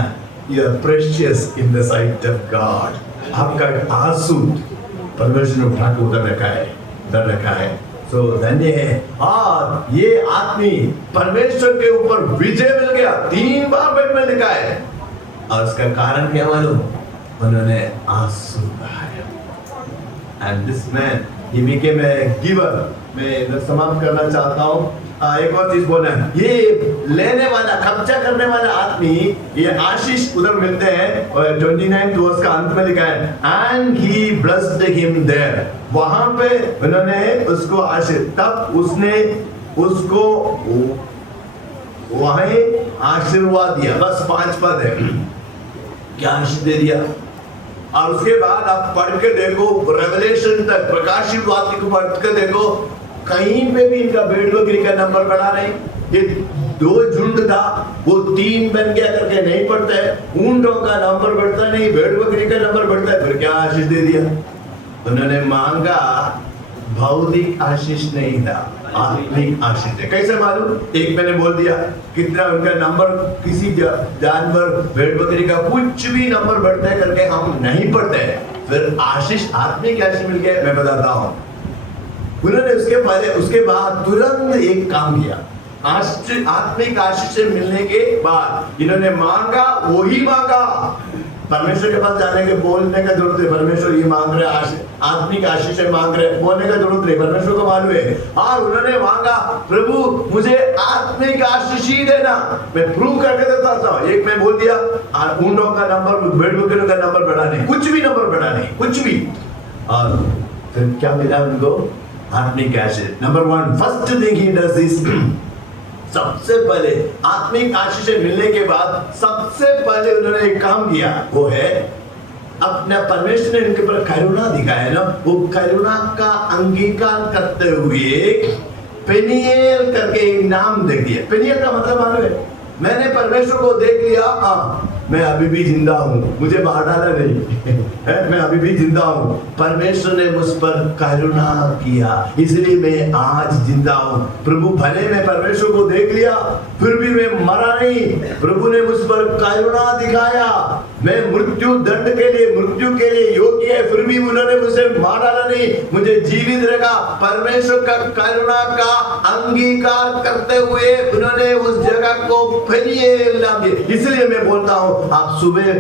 you are precious in the sight of God. आपका आंसू परमेश्वर ने उठा के उधर रखा है, उधर रखा है। सो धन्य है। और ये आदमी परमेश्वर के ऊपर विजय मिल गया, 3 बार बाइबल में लिखा है। और उसका कारण क्या मालूम? उन्होंने आंसू बहाया। And this man he became a giver. मैं समाप्त करना चाहता हूँ। एक और चीज बोलना है, ये लेने वाला, कब्जा करने वाला आदमी, ये आशीष उधर मिलते हैं और 29 वर्ष का अंत में लिखा है, and he blessed him there. वहां पे उन्होंने उसको आशीष, तब उसने उसको वहीं आशीर्वाद दिया। बस 5 पद है, क्या आशीष दे दिया। और उसके बाद आप पढ़ के देखो, रेवलेशन तक, प्रकाशित वाक्य को पढ़ के देखो, कहीं पे भी इनका भेड़ बकरी का नंबर बढ़ा नहीं। ये 2 झुंड था, वो 3 बन गया करके नहीं पड़ता है। ऊंटों का नंबर बढ़ता नहीं, भेड़ बकरी का नंबर बढ़ता है। फिर क्या आशीष दे दिया उन्होंने? मांगा भौतिक आशीष नहीं था, आत्मिक आशीष है। कैसे मालूम? एक मैंने बोल दिया कितना उनका नंबर, किसी जानवर भेड़ बकरी का कुछ भी नंबर बढ़ता है करके हम नहीं पढ़ते हैं। फिर आशीष, आत्मिक आशीष मिल गया। मैं बताता हूँ, उन्होंने उसके बाद तुरंत एक काम किया। आत्मिक आशीष से मिलने के बाद इन्होंने मांगा, वही मांगा। परमेश्वर के पास जाने के बोलने का जरूरत है, परमेश्वर ये मांग रहे, आत्मिक आशीष से मांग रहे, बोलने का जरूरत नहीं, परमेश्वर को मालूम है। और उन्होंने मांगा, प्रभु मुझे आत्मिक आशीष ही देना, मैं प्रूव करके देता था। एक मैं बोल दिया, ऊंटों का नंबर, भेड़ बकरियों का नंबर बढ़ा नहीं, कुछ भी नंबर बढ़ा नहीं, कुछ भी। और फिर क्या मिला उनको? आत्मिक आशीष। Number 1, first thing he does this, सबसे पहले आत्मिक आशीष मिलने के बाद सबसे पहले उन्होंने एक काम किया, वो है अपना, परमेश्वर ने उनके ऊपर करुणा दिखाया ना, वो करुणा का अंगीकार करते हुए पेनियल करके एक नाम दे दिया। पेनियल का मतलब मालूम है? मैंने परमेश्वर को देख लिया, मैं अभी भी जिंदा हूँ, मुझे मार डाला नहीं मैं अभी भी जिंदा हूँ। परमेश्वर ने मुझ पर करुणा किया, इसलिए मैं आज जिंदा हूँ। प्रभु, भले मैं परमेश्वर को देख लिया, फिर भी मैं मरा नहीं। प्रभु ने मुझ पर करुणा दिखाया, मैं मृत्यु दंड के लिए, मृत्यु के लिए योग्य है, फिर भी उन्होंने मुझे मार डाला नहीं, मुझे जीवित रखा। परमेश्वर का करुणा का अंगीकार करते हुए उन्होंने उस जगह को पेनियल नाम दिया। इसलिए मैं बोलता हूँ, आप सुबह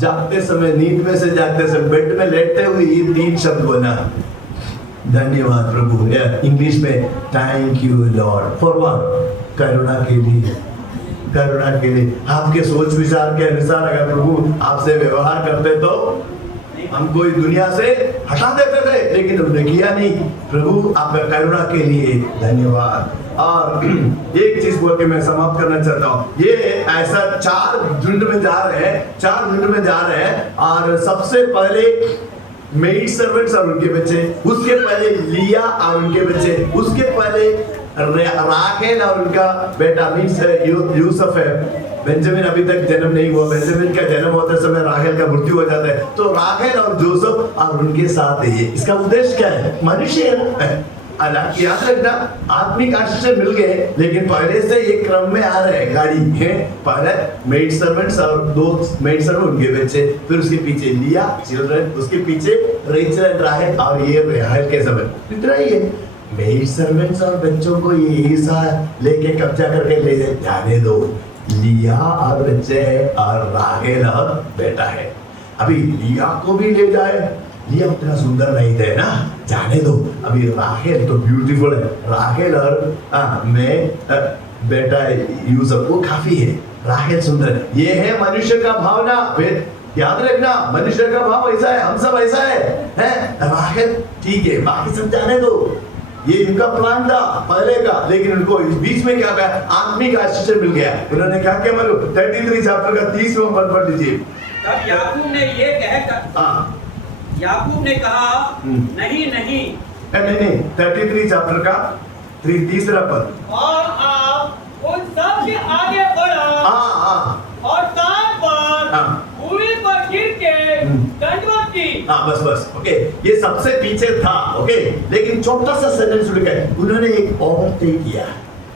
जागते समय, नींद में से जागते समय, बेड में लेटते हुए ये 3 शब्द बोलना, धन्यवाद प्रभु, या इंग्लिश में thank you Lord for what? करुणा के लिए, करुणा के लिए। आपके सोच विचार के अनुसार अगर प्रभु आपसे व्यवहार करते तो हमको इस दुनिया से हटा देते थे, लेकिन उन्होंने किया नहीं। प्रभु आपका करुणा के लिए धन्यवाद। और एक चीज बोल के मैं समाप्त करना चाहता हूँ, ये ऐसा 4 झुंड में जा रहे हैं, 4 झुंड में जा रहे हैं। और सबसे पहले मेड सर्वेंट्स और उनके बच्चे, उसके पहले लिया और उनके बच्चे, उसके पहले राहेल और उनका बेटा मीन्स यूसुफ है। बेंजामिन अभी तक जन्म नहीं हुआ, बेंजामिन का जन्म होते समय राहेल का मृत्यु हो जाता है। तो राहेल और जोसेफ और उनके साथ है। इसका उद्देश्य क्या है? मनुष्य है। याद रखना, आत्मिक आशीष से मिल गए, लेकिन पहले से एक क्रम में आ रहे हैं गाड़ी है। पहले मेड सर्वेंट्स और 2 मेड सर्वेंट, उनके बच्चे, फिर उसके पीछे लिया चिल्ड्रन, उसके पीछे रेचल एंड राहेल, और ये राहेल के समय इतना ही है। मेड सर्वेंट्स और बच्चों को ये हिस्सा लेके कब्जा करके ले जाने दो। लिया और बच्चे है और राहेल और बेटा है। अभी लिया को भी ले जाए ये उतना सुंदर नहीं थे ना, जाने दो। अभी राहेल तो ब्यूटीफुल है, राहेल और मैं बेटा यूसुफ वो काफी है, राहेल सुंदर है। ये है मनुष्य का भावना, याद रखना मनुष्य का भाव ऐसा है, हम सब ऐसा है? राहेल ठीक है, बाकी सब जाने दो। ये इनका प्लान था पहले का, लेकिन उनको इस बीच में क्या कहा, आत्मिक आशीष मिल गया। उन्होंने क्या क्या मालूम, 33 चैप्टर का 30वां पद पढ़ लीजिए। तब याकूब ने ये कहकर याकूब ने कहा नहीं नहीं 33 चैप्टर का 30वां पद। और आप उन सब के आगे बढ़ा और 7 बार भूमि पर गिर के दंडवत की। बस ओके, ये सबसे पीछे था ओके, लेकिन छोटा सा सेंटेंस उड़ गया। उन्होंने एक ओवरटेक किया,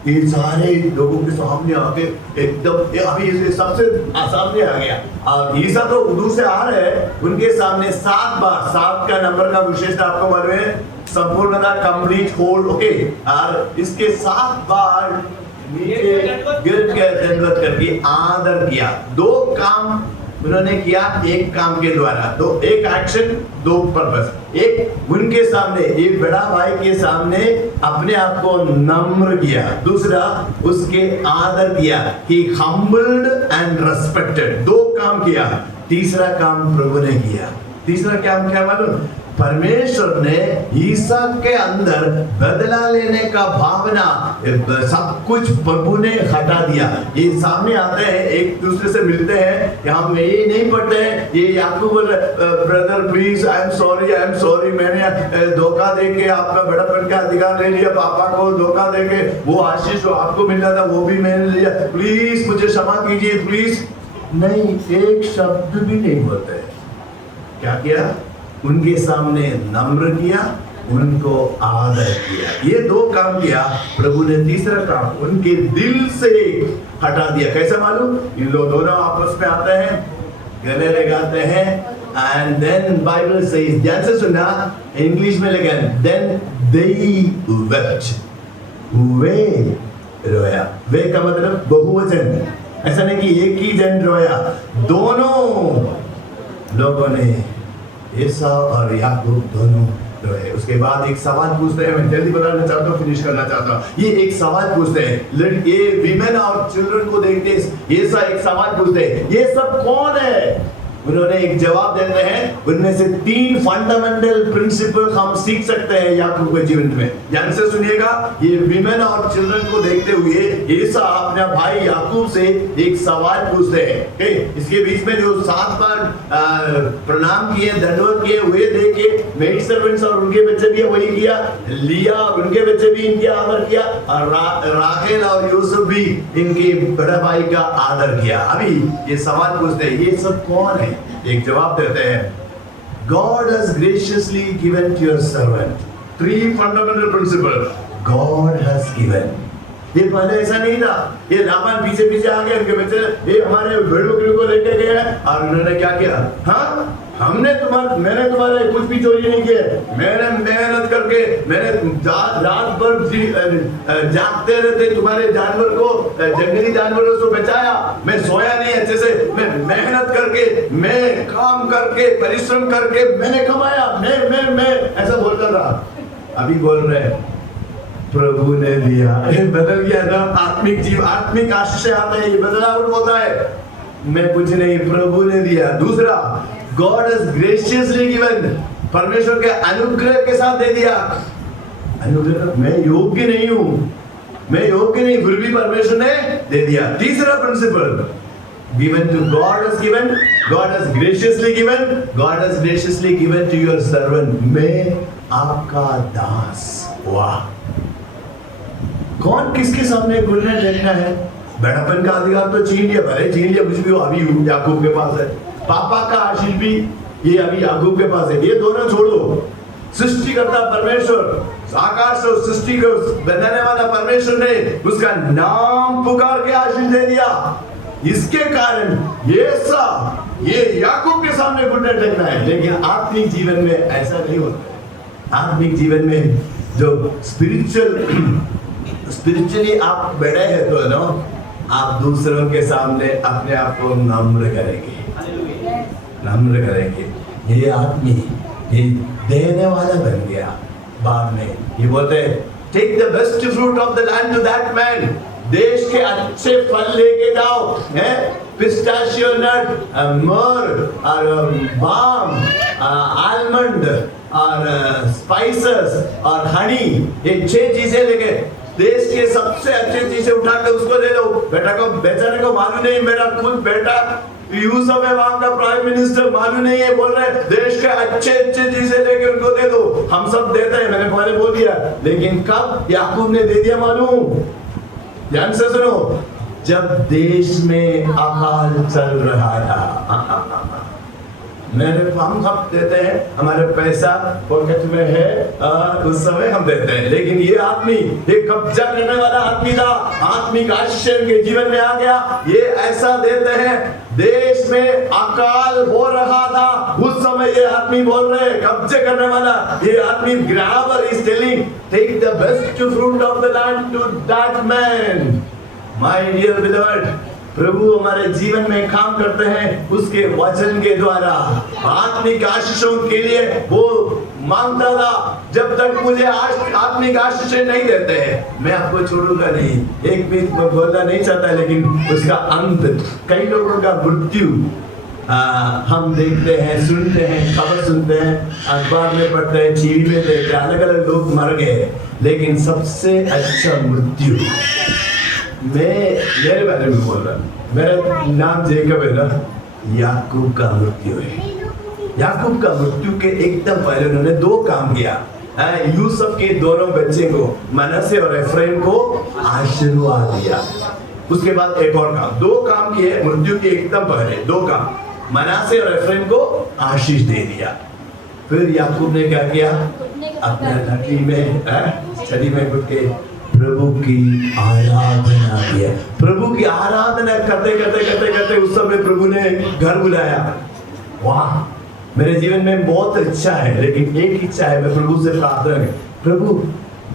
ये सारे लोगों के सामने आके एकदम अभी ये सबसे सामने आ गया। और ईसा तो दूर से आ रहे हैं, उनके सामने 7 बार, 7 का नंबर का विशेषता आपको मालूम है, संपूर्णता, कंप्लीट, होल ओके। और इसके 7 बार नीचे गिर के दंडवत करके आदर किया। 2 काम उन्होंने किया एक काम के द्वारा, तो एक एक्शन 2 पर्पस। एक उनके सामने, एक बड़ा भाई के सामने अपने आप को नम्र किया, दूसरा उसके आदर किया, he humbled and respected। 2 काम किया। तीसरा काम प्रभु ने किया। तीसरा काम क्या मालूम, परमेश्वर ने ईसा के अंदर बदला लेने का भावना सब कुछ प्रभु ने हटा दिया। ये सामने आते हैं, एक दूसरे से मिलते हैं, यहाँ में ये नहीं पढ़ते हैं, ये Yakub brother please I am sorry मैंने धोखा देके आपका बड़ापन का अधिकार ले लिया, पापा को धोखा देके वो आशीष जो आपको मिलना था वो भी मैंने लिया, प्लीज मुझे क्षमा कीजिए प्लीज। नहीं, एक शब्द भी नहीं बोलते। क्या किया, उनके सामने नम्र किया, उनको आदर किया। ये 2 काम किया प्रभु ने। तीसरा काम उनके दिल से हटा दिया। कैसे मालूम, इन लोग दोनों आपस में आते हैं, गले लगाते हैं, एंड देन बाइबल सेज, ध्यान से सुनना, इंग्लिश में लिखा है देन they wept, वे रोया। वे का मतलब बहुवचन, ऐसा नहीं कि एक ही जन रोया, दोनों लोगों ने, ईसा और याकूब दोनों रोए। उसके बाद एक सवाल पूछते हैं, मैं जल्दी बताना चाहता हूँ, फिनिश करना चाहता हूँ। ये एक सवाल पूछते हैं, ये विमेन और चिल्ड्रन को देखते हैं, ईसा एक सवाल पूछते हैं, ये सब कौन है? उन्होंने एक जवाब देते हैं। उनमें से 3 फंडामेंटल प्रिंसिपल हम सीख सकते हैं याकूब के जीवन में। ध्यान से सुनिएगा, ये विमेन और चिल्ड्रन को देखते हुए ईसा अपने भाई याकूब से एक सवाल पूछते हैं। इसके बीच में जो 7 बार प्रणाम किए, दंडवत किए, हुए देखे, मेड सर्वेंट्स और उनके बच्चे भी वही किया, लिया उनके बच्चे भी इनके आदर किया, और राहेल और यूसुफ भी इनके बड़े भाई का आदर किया। अभी ये सवाल पूछते हैं, ये सब कौन है? एक जवाब देते हैं, God has graciously given to your servant 3 fundamental principles God has given। ये पहले ऐसा नहीं था, ये लाबान पीछे पीछे आ गए, उनके बच्चे ये हमारे भेड़ बकरियों को लेके गए और उन्होंने क्या किया, हाँ मैंने तुम्हारे कुछ भी चोरी नहीं किया, मैंने मेहनत करके, मैंने रात भर जागते रहते तुम्हारे जानवर को, जंगली जानवरों से बचाया, मैं सोया नहीं अच्छे से, मैं मेहनत करके, मैं काम करके, परिश्रम करके मैंने कमाया, मैं ऐसा बोलता था। अभी बोल रहे हैं प्रभु ने दिया, बदल गया ना, आत्मिक आशीष आता है, ये बदलाव होता है, मैं कुछ नहीं, प्रभु ने दिया। दूसरा, God has graciously given, परमेश्वर के अनुग्रह के साथ दे दिया। अनुग्रह, मैं योग्य नहीं हूँ, फिर भी परमेश्वर ने दे दिया। तीसरा principal, given to God has given, God has graciously given to your servant, मैं आपका दास। वाह, कौन किसके सामने गुलने देखना है? बड़ापन का अधिकार तो छीन लिया, भले छीन लिया, कुछ भी हो, अभी याकूब के पास है, पापा का आशीष भी ये अभी याकूब के पास है, ये दोनों छोड़ो। सृष्टि करता परमेश्वर, आकाश और सृष्टि को बनाने वाला परमेश्वर ने उसका नाम पुकार के आशीष दे दिया। इसके कारण ये याकूब के सामने घुटने टेकना है, लेकिन आत्मिक जीवन में ऐसा नहीं होता है। आत्मिक जीवन में जो स्पिरिचुअली आप बड़े हैं तो ना, आप दूसरों के सामने अपने आप को नम्र करेंगे। ये ये देने वाला बन गया। बाद में ये बोलते take the best fruit of the land to that man, देश के अच्छे फल लेके जाओ, हैं, पिस्ताशियो नट, मर और बाम, आलमंड और स्पाइसेस और हनी, ये 6 चीजें लेके देश के सबसे अच्छी चीजें उठा के उसको दे दो। बेटा को, बेचारे को मालूम नहीं, मेरा खुद बेटा यूसुफ है वहां का प्राइम मिनिस्टर, मालूम नहीं है, बोल रहे देश के अच्छे चीजें लेके उनको दे दो। हम सब देते हैं, मैंने पहले बोल दिया, लेकिन कब याकूब ने दे दिया मालूम? ध्यान से सुनो, जब देश में अकाल चल रहा था। मेरे हम सब देते हैं, हमारे पैसा पॉकेट में है, उस समय हम देते हैं, लेकिन ये आदमी, ये कब्जा करने वाला आदमी था, आत्मिक आश्चर्य के जीवन में आ गया। ये ऐसा देते हैं, देश में अकाल हो रहा था, उस समय ये आदमी बोल रहे हैं, कब्जे करने वाला ये आदमी, ग्राबर is telling take the best fruit of the land to that man. My dear beloved, प्रभु हमारे जीवन में काम करते हैं उसके वचन के द्वारा। आत्मिक आशीषों के लिए वो मांगता था, जब तक मुझे आत्मिक आशीषें नहीं देते हैं मैं आपको छोड़ूंगा नहीं। एक भी बोलना नहीं चाहता, लेकिन उसका अंत, कई लोगों का मृत्यु हम देखते हैं, सुनते हैं, खबर सुनते हैं, अखबार में पढ़ते हैं, टीवी में देखते हैं, अलग अलग लोग मर गए, लेकिन सबसे अच्छा मृत्यु, मेरे बारे में बोल रहा, मेरा नाम जेकब है ना, याकूब का मृत्यु है। याकूब का मृत्यु के एकदम पहले उन्होंने 2 काम किया। यूसुफ के दोनों बच्चे को, मनश्शे और एफ्राइम को आशीर्वाद दिया। उसके बाद एक और काम, 2 काम किए मृत्यु के एकदम पहले, 2 काम, मनश्शे और एफ्राइम को आशीष दे दिया। फिर याकूब ने क्या किया? अपने छड़ी में घुट के प्रभु की आराधना किया। प्रभु की आराधना करते करते करते करते उस समय प्रभु ने घर बुलाया। वाह, मेरे जीवन में बहुत इच्छा है, लेकिन एक इच्छा है, मैं प्रभु से प्रार्थना करूं, प्रभु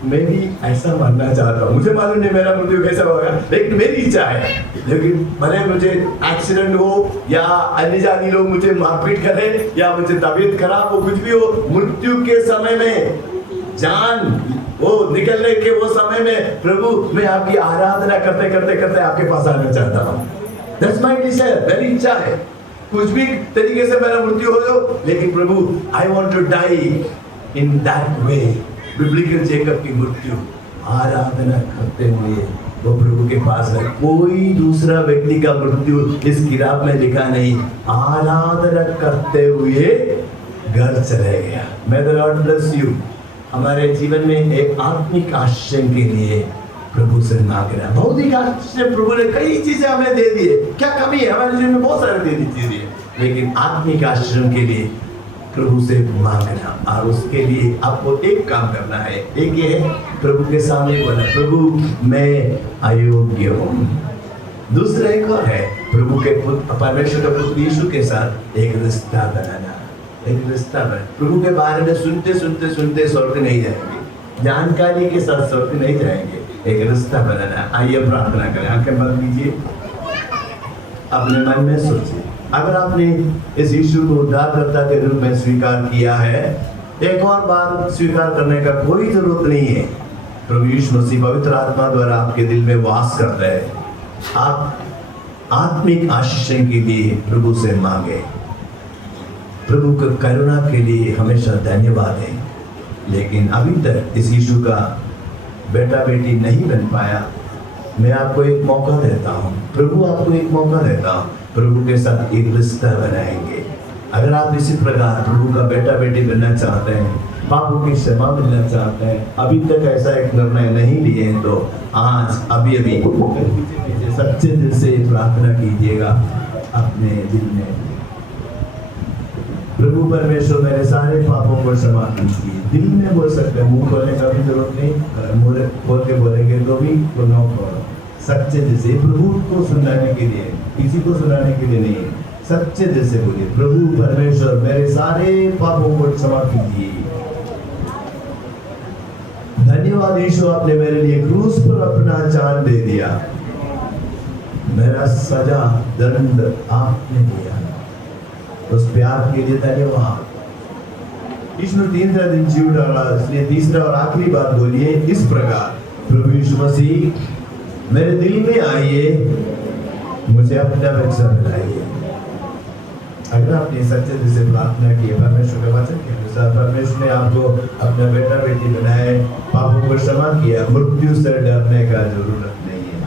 मैं भी ऐसा बनना चाहता हूँ। मुझे मालूम नहीं मेरा मृत्यु कैसा होगा, लेकिन मेरी इच्छा है। लेकिन भले मुझे एक्सीडेंट हो या अन्य जाति लोग मुझे मारपीट करें या मुझे तबीयत खराब हो, कुछ भी हो, मृत्यु के समय में, जान वो निकलने के वो समय में, प्रभु मैं आपकी आराधना करते करते करते आपके पास आना चाहता हूँ। That's my desire, मेरी इच्छा है। कुछ भी तरीके से मेरा मृत्यु हो जाओ, लेकिन प्रभु I want to die in that way। Biblical Jacob की मृत्यु आराधना करते हुए वो प्रभु के पास है। कोई दूसरा व्यक्ति का मृत्यु इस किताब में लिखा नहीं, आराधना करते हुए घर चले गया। May the Lord bless you। हमारे जीवन में एक आत्मिक आश्चर्य के लिए प्रभु से मांगना। भौतिक आश्चर्य प्रभु ने कई चीजें हमें दे दी है, क्या कमी है हमारे जीवन में? बहुत सारी दे दी चीजें, लेकिन आत्मिक आश्चर्य के लिए प्रभु से मांगना, और उसके लिए आपको एक काम करना है। एक ये है, प्रभु के सामने बोलना, प्रभु मैं अयोग्य हूँ। दूसरा एक और है, प्रभु के परमेश्वर के पुत्र यीशु के साथ एक रिश्ता बनाना। एक रिश्ता बना, प्रभु के बारे में सुनते सुनते सुनते स्वर्ग नहीं जाएंगे, जानकारी के साथ स्वर्ग नहीं जाएंगे, एक रिश्ता बनाना। आइए प्रार्थना करें, आंखें बंद कीजिए, अपने मन में सोचिए, अगर आपने इस यीशु को उद्धारकर्ता के रूप में स्वीकार किया है, एक और बार स्वीकार करने का कोई जरूरत नहीं है। प्रभु यीशु मसीह पवित्र आत्मा द्वारा आपके दिल में वास करता है। आप आत्मिक आशीष के लिए प्रभु से मांगे। प्रभु की करुणा के लिए हमेशा धन्यवाद है, लेकिन अभी तक इस यीशु का बेटा बेटी नहीं बन पाया। मैं आपको एक मौका देता हूँ, प्रभु आपको एक मौका देता हूँ, प्रभु के साथ एक रिश्ता बनाएंगे। अगर आप इसी प्रकार प्रभु का बेटा बेटी बनना चाहते हैं, पापों की क्षमा मिलना चाहते हैं, अभी तक ऐसा एक निर्णय नहीं लिए हैं, तो आज अभी सच्चे दिल से प्रार्थना कीजिएगा अपने दिल में, प्रभु परमेश्वर मेरे सारे पापों को क्षमा कीजिए। दिल में बोल सकते हैं, मुंह खोलने का भी जरूरत नहीं, मुंह खोल के बोलेंगे तो भी नो खोलो। सच्चे दिल से, प्रभु को सुनाने के लिए, किसी को सुनाने के लिए नहीं, सच्चे दिल से बोलिए, प्रभु परमेश्वर मेरे सारे पापों को क्षमा कीजिए। धन्यवाद यीशु, आपने मेरे लिए क्रूस पर अपना जान दे दिया, मेरा सजा दंड आपने दिया, उस प्यार के लिए धन्यवाद। ईश्वर 3 दिन जीव डाला, इसलिए तीसरा और आखिरी बात बोलिए इस प्रकार, प्रभु यीशु मसीह मेरे दिल में आइए, मुझे अपना बच्चा बनाइए। अगर आपने सच्चे दिल से प्रार्थना की है, परमेश्वर के वचन के अनुसार परमेश्वर ने आपको अपना बेटा बेटी बनाए, पापों को क्षमा किया, मृत्यु से डरने का जरूरत नहीं है।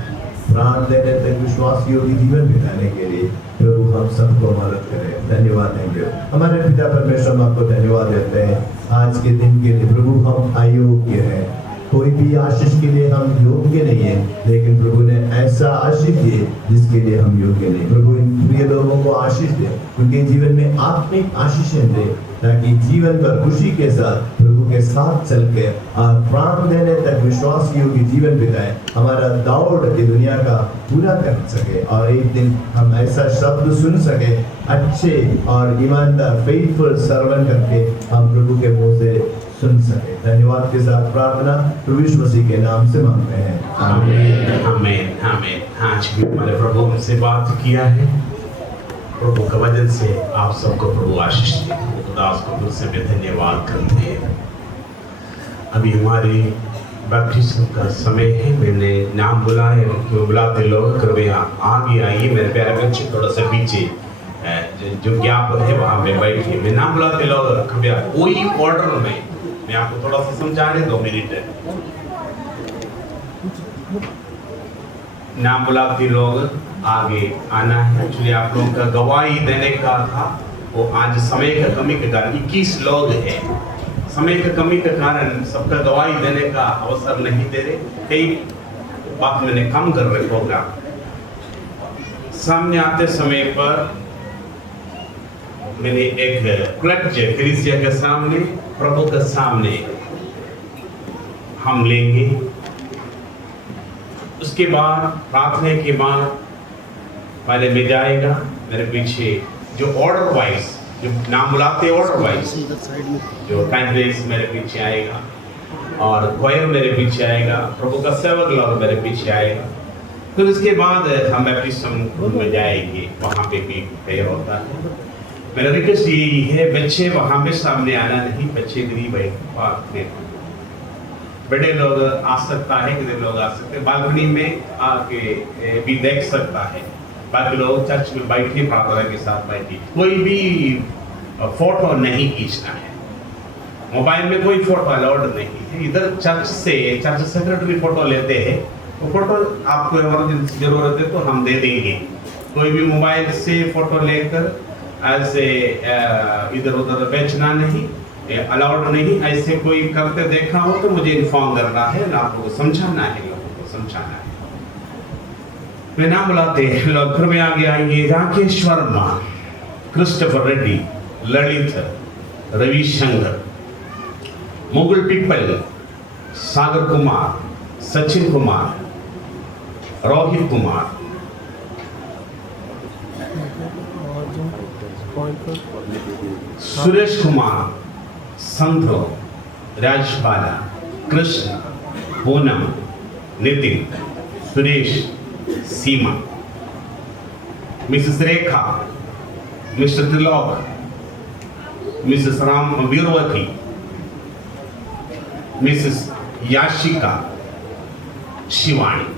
प्राण देने तक विश्वास योगी जीवन बिताने के लिए प्रभु हम सबको मदद करे। धन्यवाद देंगे हमारे पिता परमेश्वर, हम आपको धन्यवाद देते हैं आज के दिन के लिए। प्रभु हम अयोग्य हैं, कोई भी आशीष के लिए हम योग्य नहीं है, लेकिन प्रभु ने ऐसा आशीष दिए जिसके लिए हम योग्य नहीं। प्रभु इन प्रिय लोगों को आशीष दे, उनके जीवन में आत्मिक आशीषें दे, ताकि जीवन पर खुशी के साथ प्रभु के साथ चल के और प्राण देने तक विश्वास योगी जीवन बिताए, हमारा दौड़ की दुनिया का पूरा कर सके और एक दिन हम ऐसा शब्द सुन सके, अच्छे और ईमानदार फेथफुल सर्वेंट करके हम प्रभु के मुंह से सुन सके। धन्यवाद के साथ प्रार्थना प्रभु यीशु मसीह के नाम से मांगते हैं, आमीन आमीन आमीन। आज भी हमारे प्रभु हमसे बात किया है, प्रभु का वजन से आप सबको प्रभु आशीष दे। खुदास को दिल से भी धन्यवाद करते हैं। अभी हमारी बैप्टिज्म का समय है, मैंने नाम बुलाए, क्यों बुलाते लोग कृपया आगे आइए। मेरे प्यारे बच्चे थोड़ा सा पीछे जो गैप है वहाँ पे बैठिए। मैं नाम बुलाते लोग कृपया कोई ऑर्डर में, मैं आपको थोड़ा सा समझाने 2 मिनट है। नाम बुलाते लोग आगे आना है। एक्चुअली आप लोगों का गवाही देने का था, वो आज समय का कमी के कारण 21 लोग हैं। समय की कमी के कारण सबका गवाही देने का अवसर नहीं दे रहे, कई बात मैंने कम कर रहे प्रोग्राम। सामने आते समय पर मैंने एक क्लच कलीसिया के सामने, प्रभु के सामने हम लेंगे। उसके बाद प्रार्थना के बाद पहले में जाएगा, मेरे पीछे जो ऑर्डर वाइज, जो नाम बुलाते ऑर्डर वाइज, जो कैंडिडेट्स मेरे पीछे आएगा और क्वायर मेरे पीछे आएगा, प्रभु का सेवक लोग मेरे पीछे आएगा। फिर उसके बाद हम बैप्टिज्म रूम में जाएंगे, वहाँ पे भी प्रेयर होता है। मेरा रिक्वेस्ट यही है, बच्चे वहाँ पे सामने आना नहीं, बच्चे करीब है, बड़े लोग आ सकता है, कितने लोग आ सकते हैं, बालकनी में आके भी देख सकता है। बाकी लोग चर्च में बैठे, प्रार्थना के साथ बैठे। कोई भी फोटो नहीं खींचना है, मोबाइल में कोई फोटो अलाउड नहीं है। इधर चर्च सेक्रेटरी फोटो लेते हैं, तो फोटो आपको इमरजेंसी जरूरत है तो हम दे देंगे। कोई भी मोबाइल से फोटो लेकर ऐसे इधर उधर बेचना नहीं, अलाउड नहीं। ऐसे कोई करते देखा हो तो मुझे इन्फॉर्म करना है, आपको को समझाना है, लोगों को समझाना है। मैं नाम बुलाते हैं लोग, फिर में आगे आएंगे। राकेश वर्मा, क्रिस्टोफर रेड्डी, ललित, रविशंकर, मुगल पीपल, Sagar Kumar, Sachin Kumar, Rohit Kumar, Suresh Kumar, Santo, Rajpala, Krishna, Poonam, Nitin, Suresh, Seema, Mrs Rekha, Mr Trilok, Mrs Ram Veervati, Mrs Yashika, Shivani.